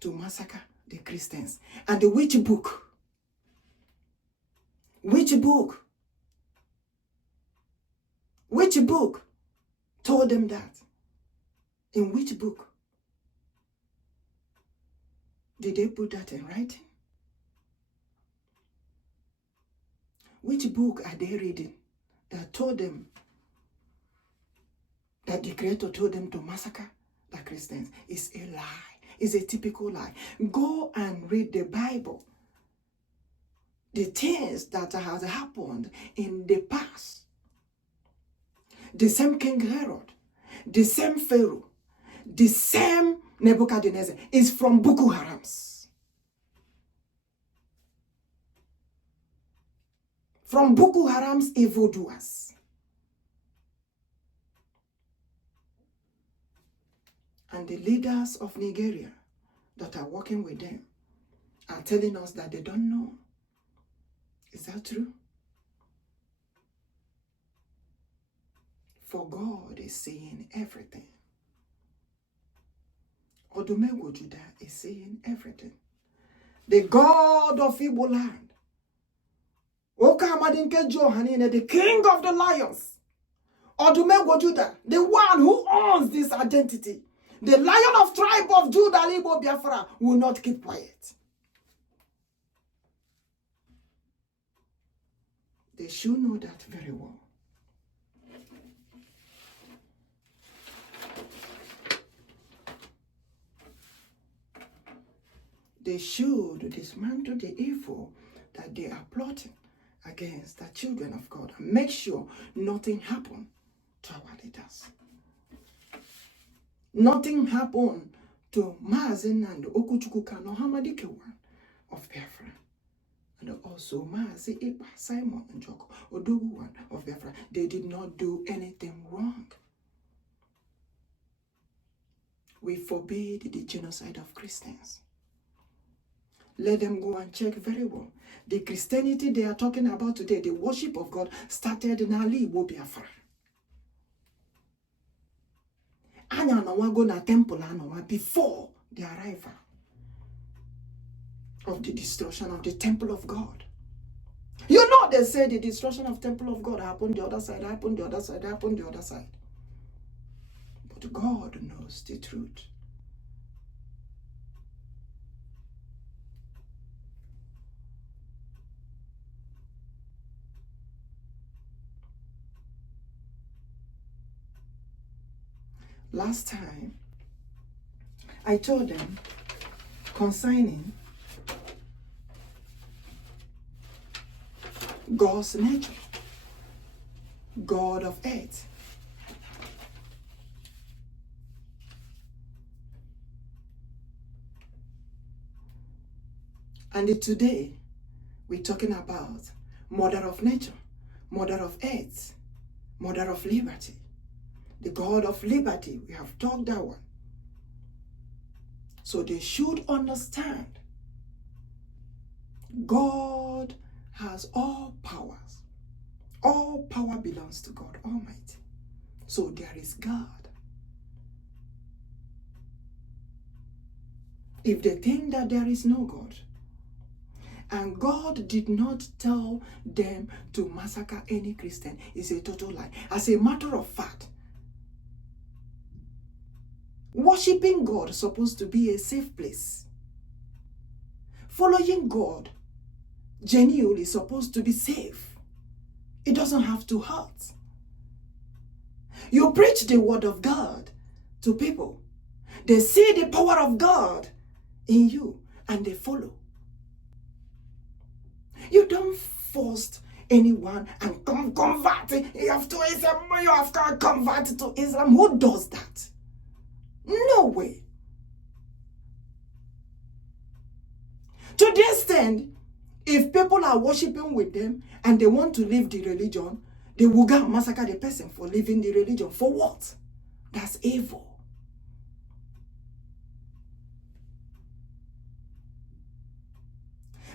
to massacre the Christians. And which book? Which book? Which book told them that? In which book? Did they put that in writing? Which book are they reading that told them, that the Creator told them to massacre the Christians? It's a lie. It's a typical lie. Go and read the Bible. The things that have happened in the past. The same King Herod, the same Pharaoh, the same Nebuchadnezzar is from Boko Harams. From Boko Haram's evildoers. And the leaders of Nigeria that are working with them are telling us that they don't know. Is that true? For God is seeing everything. Odumegwu Judah is seeing everything. The God of Igbo land. OHAMADIKE, the king of the lions. Odumegwu Judah, the one who owns this identity. The lion of tribe of Judah, Igbo Biafra, will not keep quiet. They should know that very well. They should dismantle the evil that they are plotting against the children of God and make sure nothing happens to our leaders. Nothing happened to Mesn and Chukwuokikeabiam OHAMADIKE of Biafra. And also MAZI EKPA Simon NJOKU ODOGWU of Biafra. They did not do anything wrong. We forbid the genocide of Christians. Let them go and check very well. The Christianity they are talking about today, the worship of God, started in Igbo Biafra. Anya Nneuwa go na temple Nneuwa before the arrival of the destruction of the temple of God. You know they say the destruction of temple of God happened the other side, happened the other side, happened the other side. But God knows the truth. Last time, I told them concerning God's nature, God of earth. And today, we're talking about Mother of nature, Mother of earth, Mother of liberty. The God of liberty, we have talked that one. So they should understand God has all powers. All power belongs to God Almighty. So there is God. if they think that there is no God, and God did not tell them to massacre any Christian, it's a total lie. As a matter of fact, worshiping God is supposed to be a safe place. Following God genuinely is supposed to be safe. It doesn't have to hurt. You preach the word of God to people. They see the power of God in you and they follow. You don't force anyone and convert. You have to Islam. You have to convert to Islam. Who does that? No way. To the extent, if people are worshiping with them and they want to leave the religion, they will go and massacre the person for leaving the religion. For what? That's evil.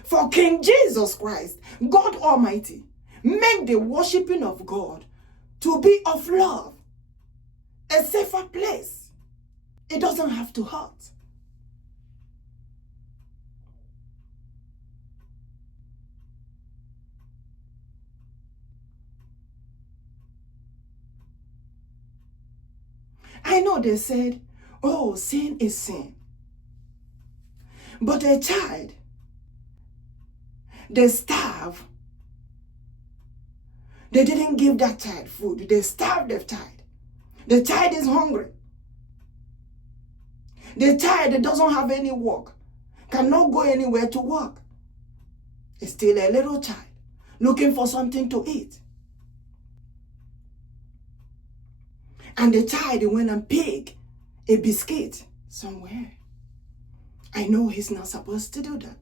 For King Jesus Christ, God Almighty, make the worshiping of God to be of love, a safer place. It doesn't have to hurt. I know they said, oh, sin is sin. But a child, they starve. They didn't give that child food. They starved the child. The child is hungry. The child doesn't have any work, cannot go anywhere to work. It's still a little child looking for something to eat. And the child went and picked a biscuit somewhere. I know he's not supposed to do that.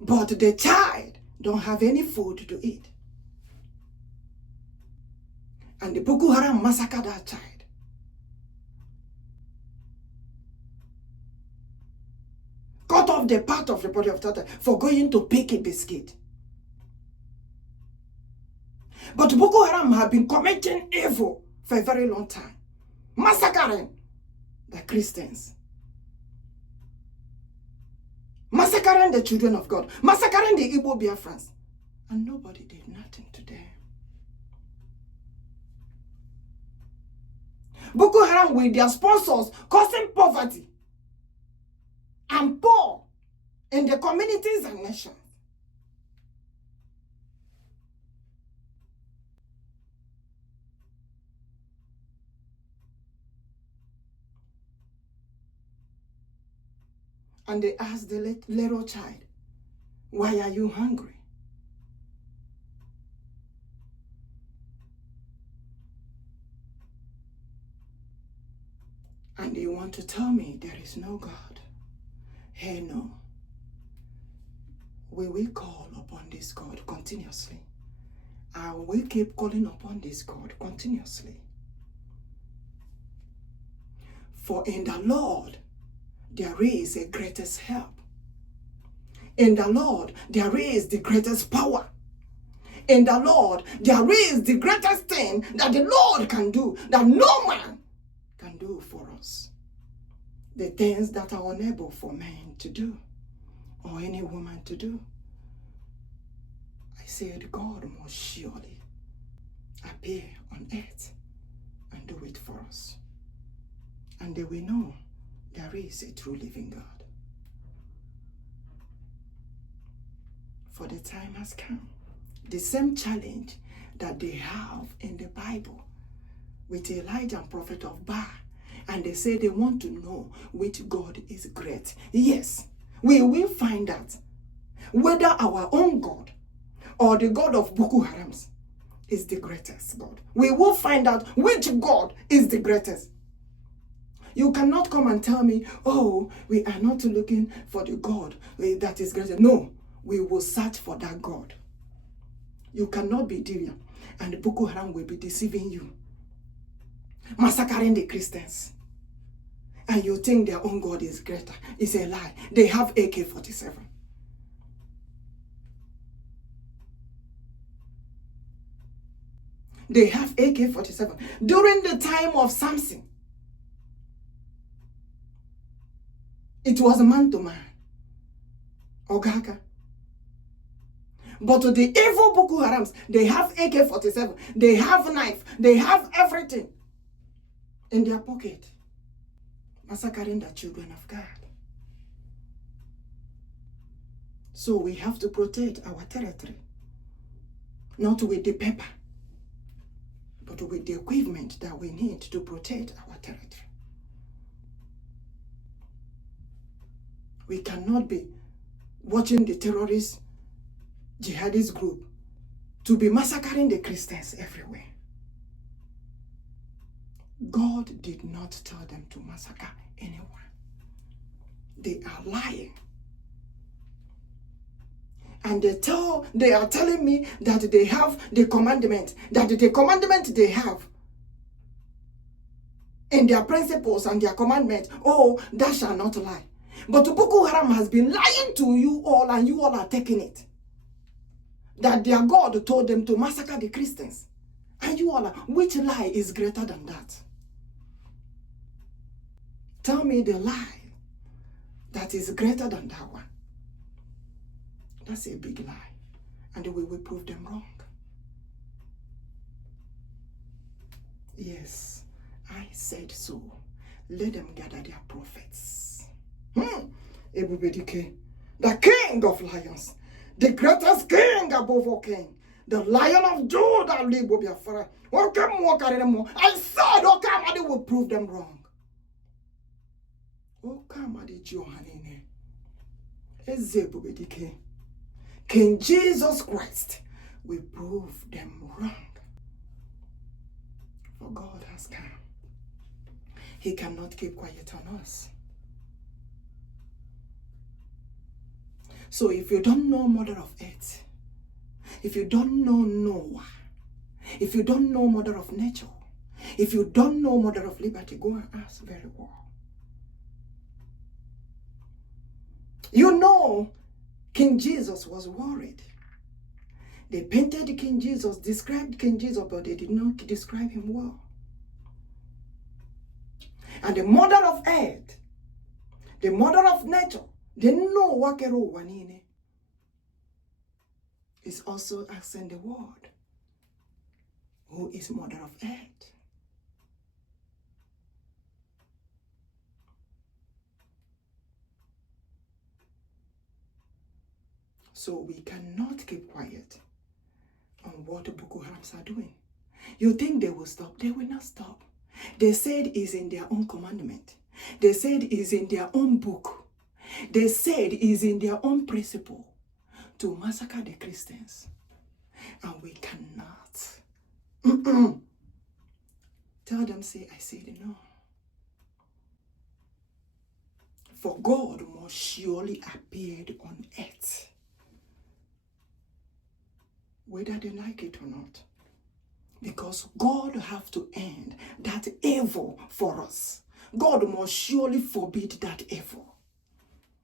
But the child don't have any food to eat. And the Boko Haram massacred that child. Cut off the part of the body of that child for going to pick a biscuit. But Boko Haram have been committing evil for a very long time. Massacring the Christians. Massacring the children of God. Massacring the Igbo Biafrans. And nobody did nothing to them. Boko Haram with their sponsors causing poverty and poor in the communities and nations. And they asked the little child, why are you hungry? And you want to tell me there is no God? Hey, no. We will call upon this God continuously. And we keep calling upon this God continuously. For in the Lord, there is a greatest help. In the Lord, there is the greatest power. In the Lord, there is the greatest thing that the Lord can do, that no man can do for us. The things that are unable for man to do, or any woman to do. I said, God must surely appear on earth and do it for us. And they will know there is a true living God. For the time has come. The same challenge that they have in the Bible with Elijah and prophet of Baal. And they say they want to know which God is great. Yes, we will find out whether our own God or the God of Boko Haram is the greatest God. We will find out which God is the greatest. You cannot come and tell me, oh, we are not looking for the God that is greater. No, we will search for that God. You cannot be there, and Boko Haram will be deceiving you, massacring the Christians. And you think their own God is greater. It's a lie. They have AK-47. They have AK-47. During the time of Samson, It was man to man. Ogaka. But the evil Boko Harams, they have AK-47, they have knife, they have everything in their pocket, massacring the children of God. So we have to protect our territory, not with the paper, but with the equipment that we need to protect our territory. We cannot be watching the terrorist jihadist group to be massacring the Christians everywhere. God did not tell them to massacre anyone. They are lying. And they are telling me that they have the commandment, that the commandment they have in their principles and their commandments, oh, that shall not lie. But Boko Haram has been lying to you all, and you all are taking it. That their God told them to massacre the Christians. And you all are, which lie is greater than that? Tell me the lie that is greater than that one. That's a big lie. And we will prove them wrong. Yes, I said so. Let them gather their prophets. Ebubedike, the king of lions, the greatest king above all king, the Lion of Judah, Biafra. I said, Okamadi will prove them wrong. Okamadi Johanine, Ebubedike, King Jesus Christ will prove them wrong. For God has come. He cannot keep quiet on us. So if you don't know Mother of Earth, if you don't know Nneuwa, if you don't know Mother of Nature, if you don't know Mother of Liberty, go and ask very well. You know, King Jesus was worried. They painted King Jesus, described King Jesus, but they did not describe him well. And the Mother of Earth, the Mother of Nature, the Nneuwa is also asking the world, who is Mother of Earth? So we cannot keep quiet on what the Boko Harams are doing. You think they will stop? They will not stop. They said it's in their own commandment. They said it's in their own book. They said it's in their own principle to massacre the Christians. And we cannot. Tell them, say, I said no. For God must surely appear on earth, whether they like it or not. Because God have to end that evil for us. God must surely forbid that evil.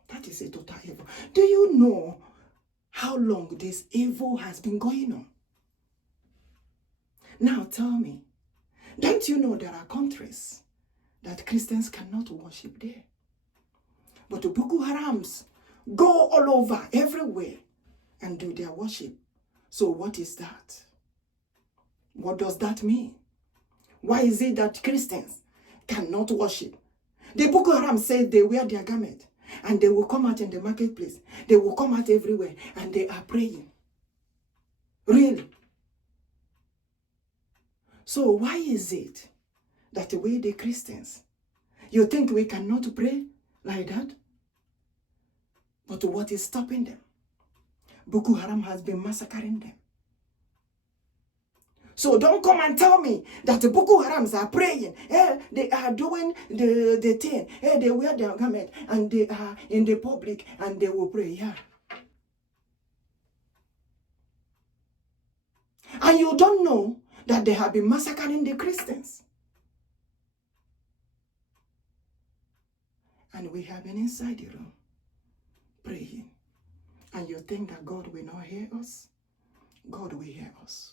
That is a total evil. Do you know how long this evil has been going on? Now tell me, don't you know there are countries that Christians cannot worship there? But the Boko Harams go all over, everywhere, and do their worship. So what is that? What does that mean? Why is it that Christians cannot worship? The Boko Haram said they wear their garment and they will come out in the marketplace. They will come out everywhere and they are praying. Really? So why is it that we, the Christians, you think we cannot pray like that? But what is stopping them? Boko Haram has been massacring them. So don't come and tell me that the Boko Harams are praying. They are doing the thing. They wear their garment and they are in the public and they will pray. Yeah. And you don't know that they have been massacring the Christians. And we have been inside the room praying. And you think that God will not hear us? God will hear us.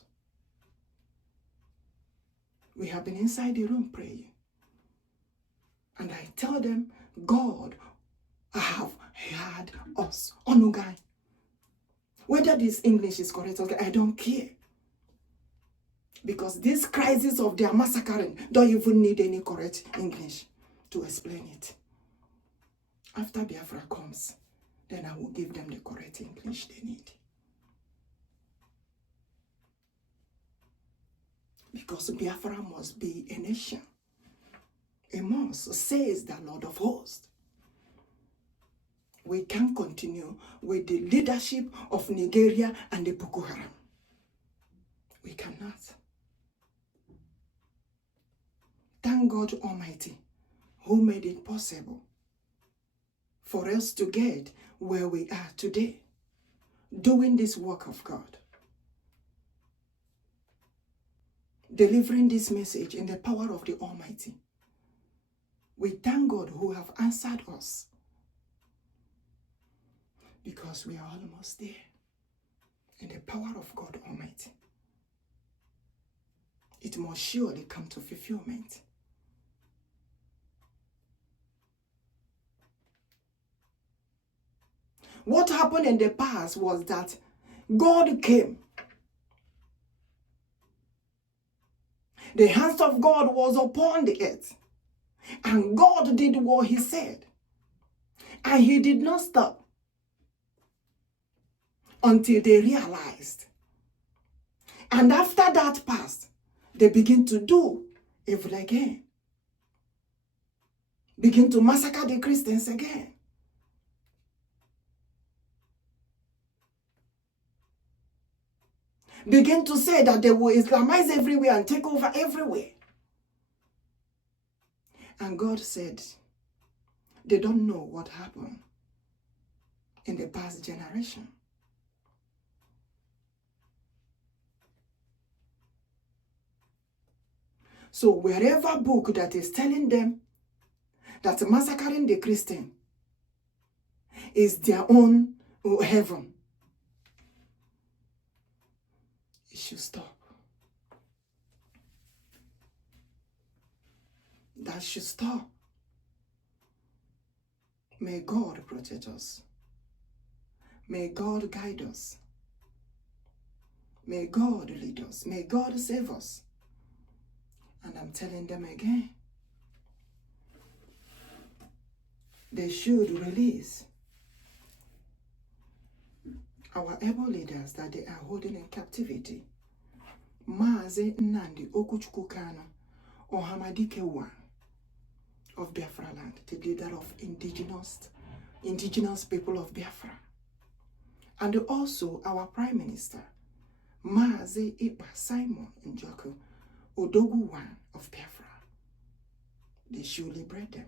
We have been inside the room praying. And I tell them, God have heard us. Onugai. Whether this English is correct, okay, I don't care. Because this crisis of their massacring don't even need any correct English to explain it. After Biafra comes, then I will give them the correct English they need. Because Biafra must be a nation. A must, says the Lord of hosts. We can't continue with the leadership of Nigeria and the Boko Haram. We cannot. Thank God Almighty, who made it possible for us to get where we are today, doing this work of God, delivering this message in the power of the Almighty. We thank God who have answered us, because we are almost there in the power of God Almighty. It must surely come to fulfillment. What happened in the past was that God came. The hands of God was upon the earth. And God did what he said. And he did not stop until they realized. And after that passed, they begin to do evil again. Begin to massacre the Christians again. Begin to say that they will Islamize everywhere and take over everywhere. And God said, they don't know what happened in the past generation. So wherever book that is telling them that massacring the Christian is their own heaven, it should stop. That should stop. May God protect us. May God guide us. May God lead us. May God save us. And I'm telling them again, they should release our able leaders that they are holding in captivity. MAZI Nnamdi Chukwuokikeabiam, OHAMADIKE 1 of Biafra Land, the leader of indigenous people of Biafra. And also our Prime Minister, MAZI Simon NJOKU, ODOGWU 1 of Biafra. They should liberate them.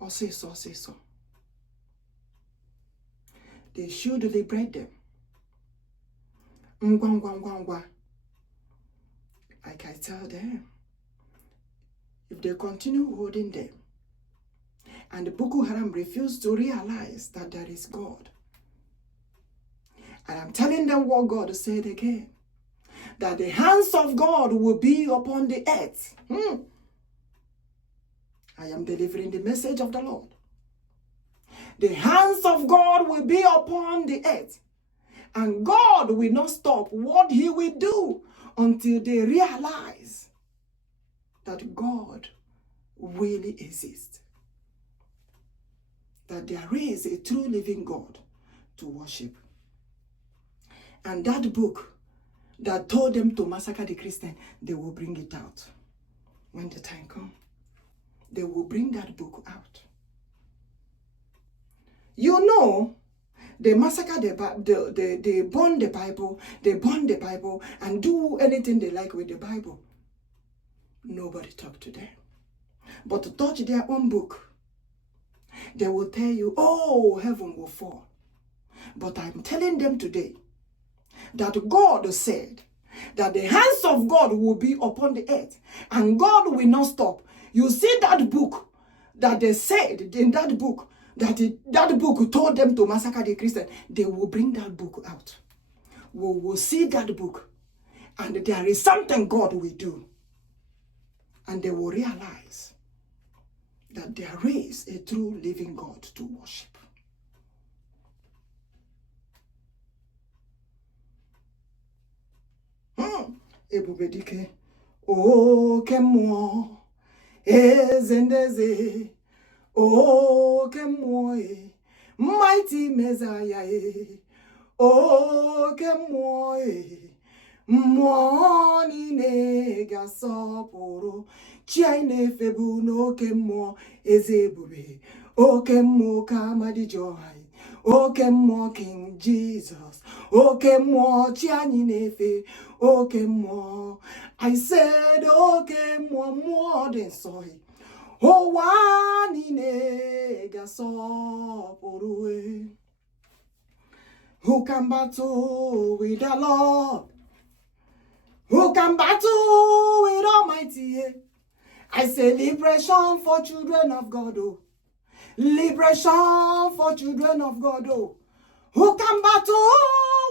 Or say so. They should liberate them. Like I tell them, if they continue holding them, and the Boko Haram refuse to realize that there is God, and I'm telling them what God said again, that the hands of God will be upon the earth. I am delivering the message of the Lord. The hands of God will be upon the earth. And God will not stop what he will do until they realize that God really exists. That there is a true living God to worship. And that book that told them to massacre the Christian, they will bring it out. When the time comes, they will bring that book out. You know, they massacre they burn the Bible, and do anything they like with the Bible. Nobody talk to them. But to touch their own book, they will tell you, oh, heaven will fall. But I'm telling them today that God said that the hands of God will be upon the earth, and God will not stop. You see that book that they said in that book, that book told them to massacre the Christian, they will bring that book out. We will see that book, and there is something God will do. And they will realize that there is a true living God to worship. Ebubedike, oke mmụọ, eze ndeze, oke mmụọ, mighty Messiah, oke mmụọ, mmụọ niile ga-asọpụrụ chi anyị na-efe bụ n'oke mmụọ, eze ebube, oke mmụọ OHAMADIKE, oke mmụọ King Jesus, oke mmụọ chi anyị na-efe, oke mmụọ. I said oke mmụọ, mmụọ dị nsọ, ụwa niile ga-asọpụrụ. Who can battle with the Lord? Who can battle with Almighty? I say liberation for children of God, oh. Liberation for children of God, oh. Who can battle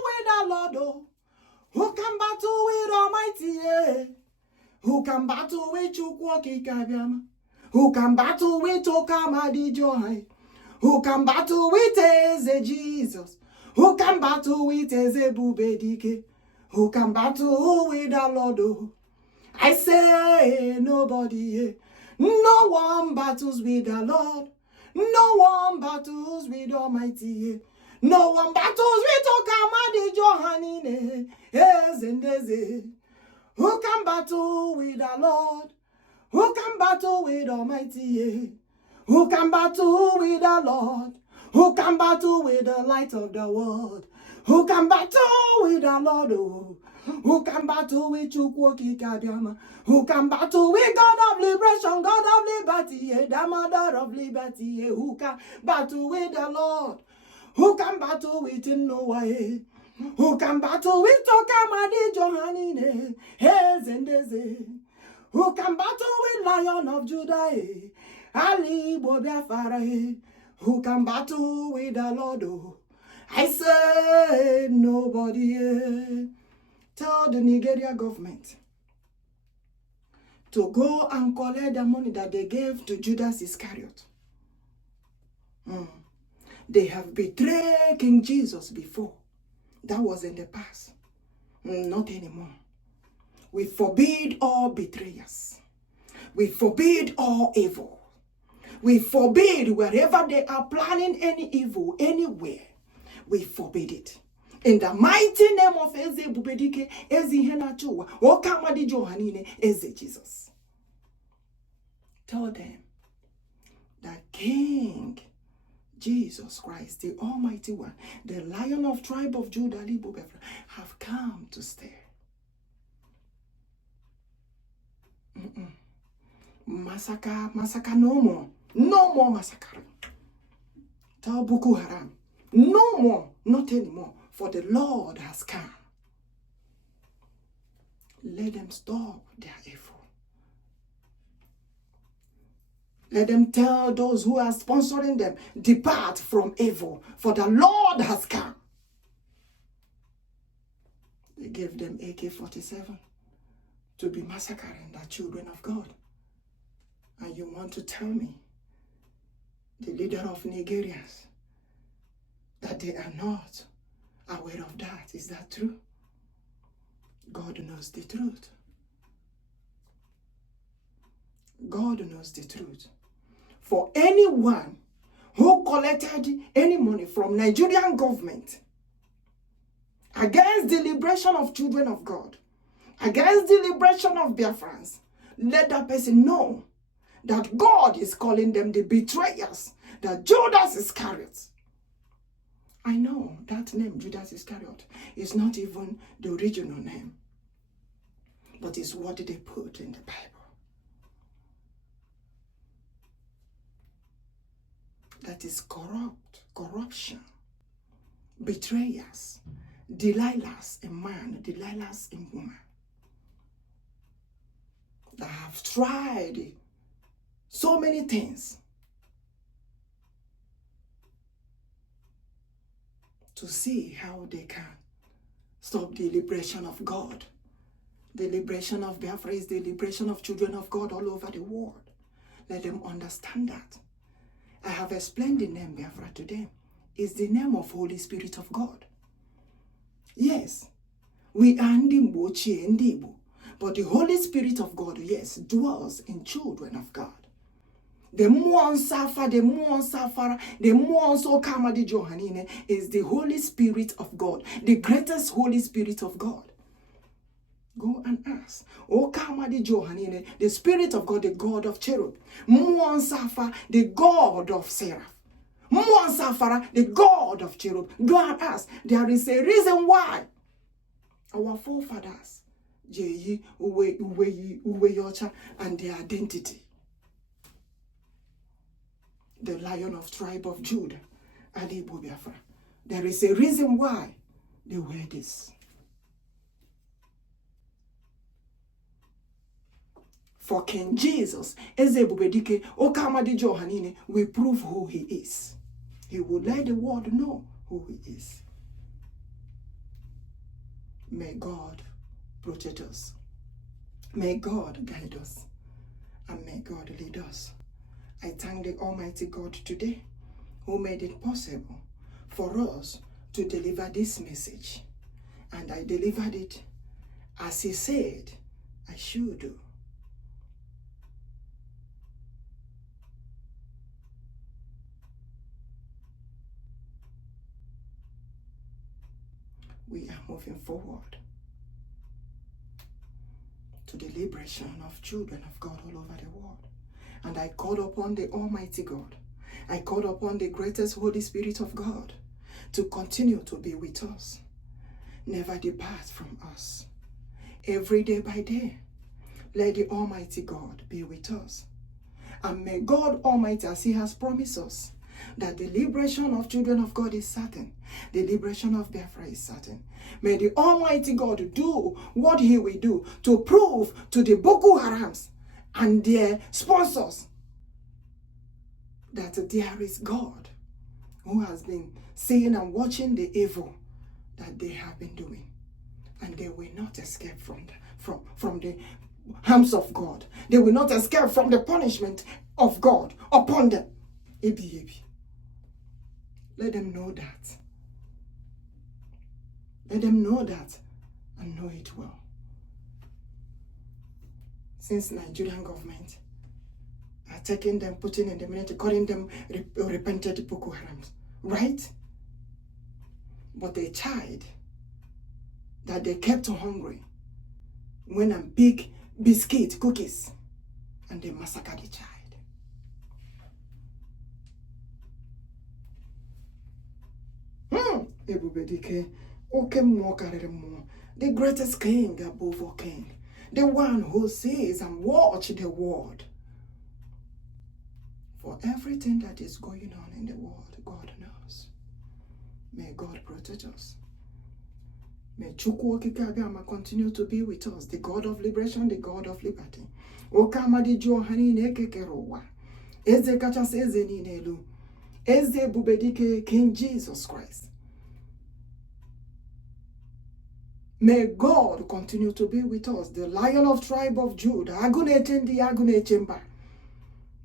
with the Lord, oh? Who can battle with Almighty? Who can battle with Chukwuokikeabiam? Who can battle with OHAMADIKE? Who can battle with Jesus? Who can battle with ebubedike? Who can battle with the Lord? Oh, I say nobody. No one battles with the Lord. No one battles with Almighty. No one battles with OHAMADIKE. Who can battle with the Lord? Who can battle with Almighty? Who can battle with the Lord? Who can battle with the light of the world? Who can battle with the Lord? Oh, who can battle with Chukwuokikeabiam? Who can battle with God of liberation, God of liberty, the mother of liberty? Who can battle with the Lord? Who can battle with Nneuwa? Who can battle with OHAMADIKE? Who can battle with Lion of Judah? Ali Biafra. Who can battle with the Lord? Oh, I say nobody. Tell the Nigeria government to go and collect the money that they gave to Judas Iscariot. They have betrayed King Jesus before. That was in the past. Not anymore. We forbid all betrayers. We forbid all evil. We forbid wherever they are planning any evil, anywhere. We forbid it. In the mighty name of ebubedike, OHAMADIKE, Jesus. Tell them that King Jesus Christ, the Almighty One, the Lion of tribe of Judah, have come to stay. Massacre no more. No more massacre. Tell Boko Haram, no more, not anymore, for the Lord has come. Let them stop their evil. Let them tell those who are sponsoring them, depart from evil, for the Lord has come. They gave them AK-47 to be massacring the children of God. And you want to tell me, the leader of Nigerians, that they are not aware of that? Is that true? God knows the truth. God knows the truth. For anyone who collected any money from Nigerian government against the liberation of children of God, against the liberation of Biafrans, let that person know that God is calling them the betrayers, the Judas Iscariot. I know that name, Judas Iscariot, is not even the original name, but it's what they put in the Bible. That is corruption, betrayers, Delilahs in man, Delilahs in woman, that have tried so many things to see how they can stop the liberation of God. The liberation of Biafra is the liberation of children of God all over the world. Let them understand that. I have explained the name Biafra to them. It's the name of Holy Spirit of God. Yes, we are Ndimbo, Chie, Ndibo. But the Holy Spirit of God, yes, dwells in children of God. The more suffer, the more suffer, the more so kamadi Johanine is the Holy Spirit of God, the greatest Holy Spirit of God. Go and ask. O kamadi Johanine, the Spirit of God, the God of cherub. More suffer, the God of seraph. More suffer, the God of cherub. Go and ask. There is a reason why our forefathers, Jeyi, Uwe Yocha, and their identity. The Lion of tribe of Judah, Adibo Biafra. There is a reason why they wear this. For King Jesus, ebubedike, okamadi Johanine, will prove who he is. He will let the world know who he is. May God protect us. May God guide us. And may God lead us. I thank the Almighty God today who made it possible for us to deliver this message. And I delivered it as he said I should do. We are moving forward to the liberation of children of God all over the world. And I called upon the Almighty God. I called upon the greatest Holy Spirit of God to continue to be with us. Never depart from us. Every day by day, let the Almighty God be with us. And may God Almighty, as he has promised us, that the liberation of children of God is certain. The liberation of Biafra is certain. May the Almighty God do what he will do to prove to the Boko Harams and their sponsors that there is God who has been seeing and watching the evil that they have been doing. And they will not escape from the hands of God. They will not escape from the punishment of God upon them. Let them know that. Let them know that and know it well. Since Nigerian government are taking them, putting in the minute, calling them repented Boko Harams, right? But a child that they kept hungry went and picked biscuit, cookies, and they massacred the child. Ebubedike, the greatest king above all king, the one who sees and watches the world. For everything that is going on in the world, God knows. May God protect us. May Chukwuokikeabiam continue to be with us, the God of liberation, the God of liberty. Okamadi Johani nekekerowa. Eze kachas eze ninelu. Eze ebubedike, King Jesus Christ. May God continue to be with us, the Lion of tribe of Judah.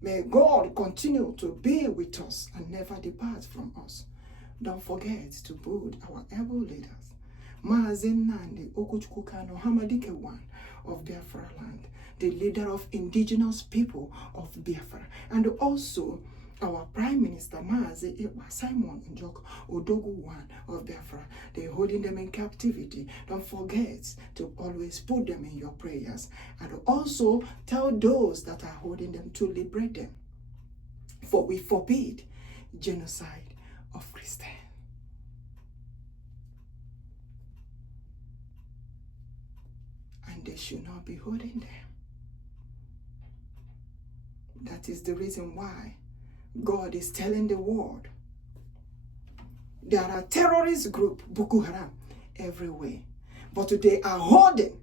May God continue to be with us and never depart from us. Don't forget to build our able leaders. Mesn and the OHAMADIKE one of Biafra Land, the leader of indigenous people of Biafra, and also our Prime Minister MAZI Simon NJOKU ODOGWU one of Biafra. They're holding them in captivity. Don't forget to always put them in your prayers, and also tell those that are holding them to liberate them. For we forbid genocide of Christians. And they should not be holding them. That is the reason why God is telling the world there are terrorist groups, Boko Haram, everywhere. But they are holding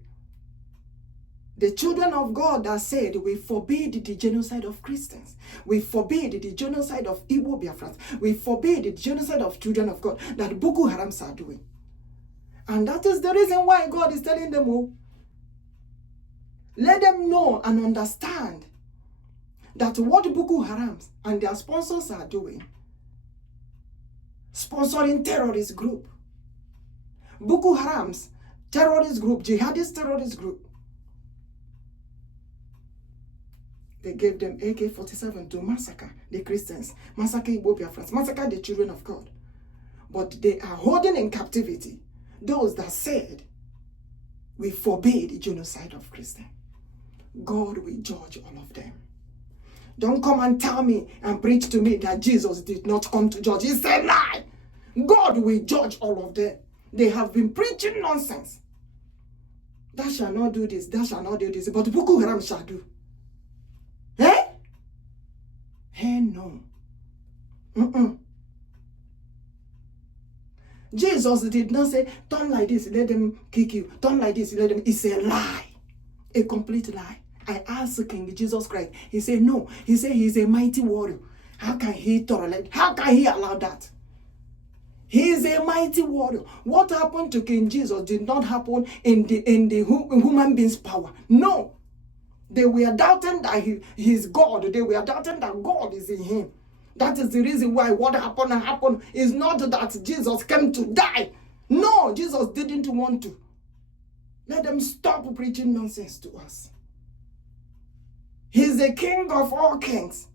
the children of God that said we forbid the genocide of Christians. We forbid the genocide of Igbo Biafrans. We forbid the genocide of children of God that Boko Harams are doing. And that is the reason why God is telling them, oh, let them know and understand that what Boko Haram and their sponsors are doing, sponsoring terrorist group, Boko Haram's terrorist group, jihadist terrorist group, they gave them AK-47 to massacre the Christians, massacre Biafrans, massacre the children of God. But they are holding in captivity those that said, we forbade genocide of Christians. God will judge all of them. Don't come and tell me and preach to me that Jesus did not come to judge. It's a lie. God will judge all of them. They have been preaching nonsense. That shall not do this, that shall not do this, but Boko Haram shall do. Eh? Hey, no. Jesus did not say, turn like this, let them kick you. Turn like this, let them. It's a lie. A complete lie. I asked King Jesus Christ. He said, no. He said he's a mighty warrior. How can he tolerate? How can he allow that? He is a mighty warrior. What happened to King Jesus did not happen in the human being's power. No. They were doubting that he is God. They were doubting that God is in him. That is the reason why what happened is not that Jesus came to die. No, Jesus didn't want to. Let them stop preaching nonsense to us. He's the King of all kings.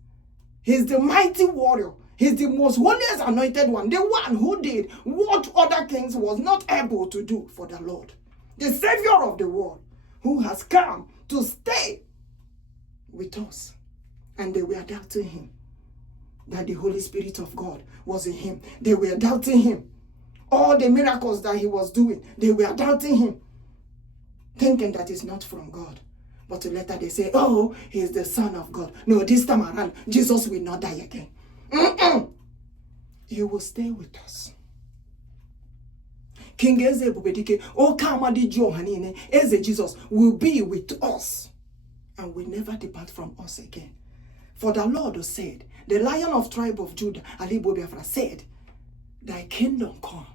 He's the mighty warrior. He's the most holiest anointed one. The one who did what other kings was not able to do for the Lord. The Savior of the world, who has come to stay with us. And they were doubting him. That the Holy Spirit of God was in him. They were doubting him. All the miracles that he was doing, they were doubting him. Thinking that it's not from God. But later they say, oh, he's the Son of God. No, this time around, Jesus will not die again. You will stay with us. King Eze Ebubedike, OHAMADIKE, Eze Jesus will be with us. And will never depart from us again. For the Lord said, the Lion of tribe of Judah, Biafra, said, thy kingdom come,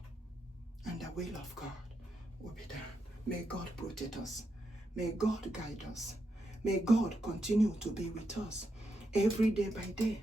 and the will of God will be done. May God protect us. May God guide us. May God continue to be with us every day by day.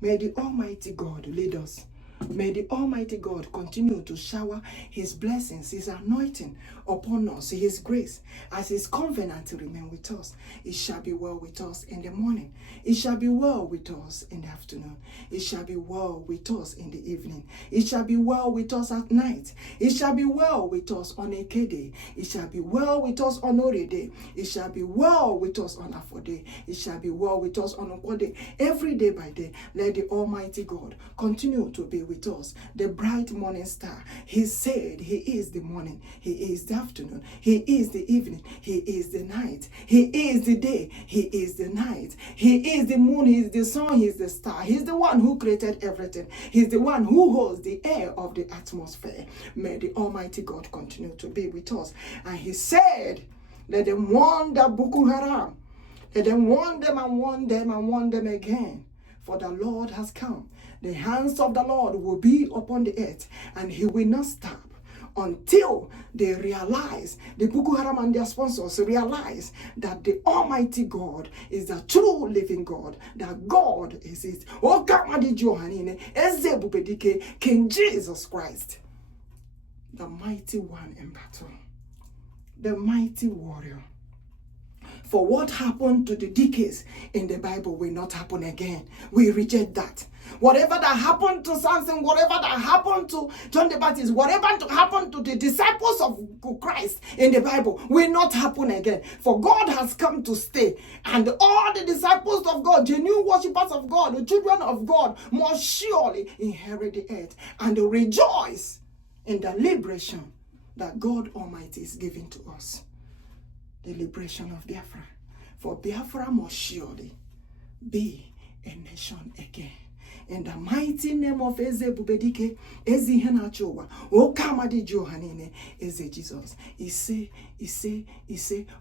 May the Almighty God lead us. May the Almighty God continue to shower his blessings, his anointing upon us, his grace, as his covenant remain with us. It shall be well with us in the morning. It shall be well with us in the afternoon. It shall be well with us in the evening. It shall be well with us at night. It shall be well with us on a K-day. It shall be well with us on Ore day. It shall be well with us on Afo day. It shall be well with us on Okwo day. Every day by day, let the Almighty God continue to be with us, the bright morning star. He said he is the morning, he is the afternoon, he is the evening, he is the night, he is the day, he is the night, he is the moon, he is the sun, he is the star. He's the one who created everything. He's the one who holds the air of the atmosphere. May the Almighty God continue to be with us. And he said, let them warn the Boko Haram. Let them warn them and warn them and warn them again. For the Lord has come. The hands of the Lord will be upon the earth, and he will not stop until they realize, the Boko Haram and their sponsors realize that the Almighty God is the true living God, that God is it. King Jesus Christ, the mighty one in battle, the mighty warrior. For what happened to the decades in the Bible will not happen again. We reject that. Whatever that happened to Samson, whatever that happened to John the Baptist, whatever happened to the disciples of Christ in the Bible will not happen again. For God has come to stay. And all the disciples of God, the new worshippers of God, the children of God, must surely inherit the earth and rejoice in the liberation that God Almighty is giving to us. The liberation of Biafra. For Biafra must surely be a nation again. In the mighty name of Eze Ebubedike, Eze Henachowa, OHAMADIKE, Eze Jesus. Ise,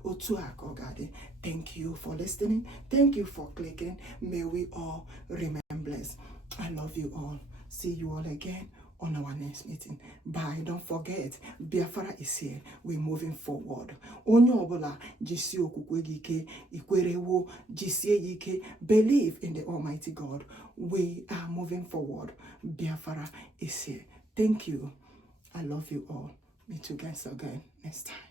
Otuakogade. Thank you for listening. Thank you for clicking. May we all remain blessed. I love you all. See you all again on our next meeting. Bye. Don't forget, Biafra is here. We're moving forward. Onye obola jisi okwukwe gị ike, ikwerewo jisie gị ike. Believe in the Almighty God. We are moving forward. Biafra is here. Thank you. I love you all. Meet you guys again next time.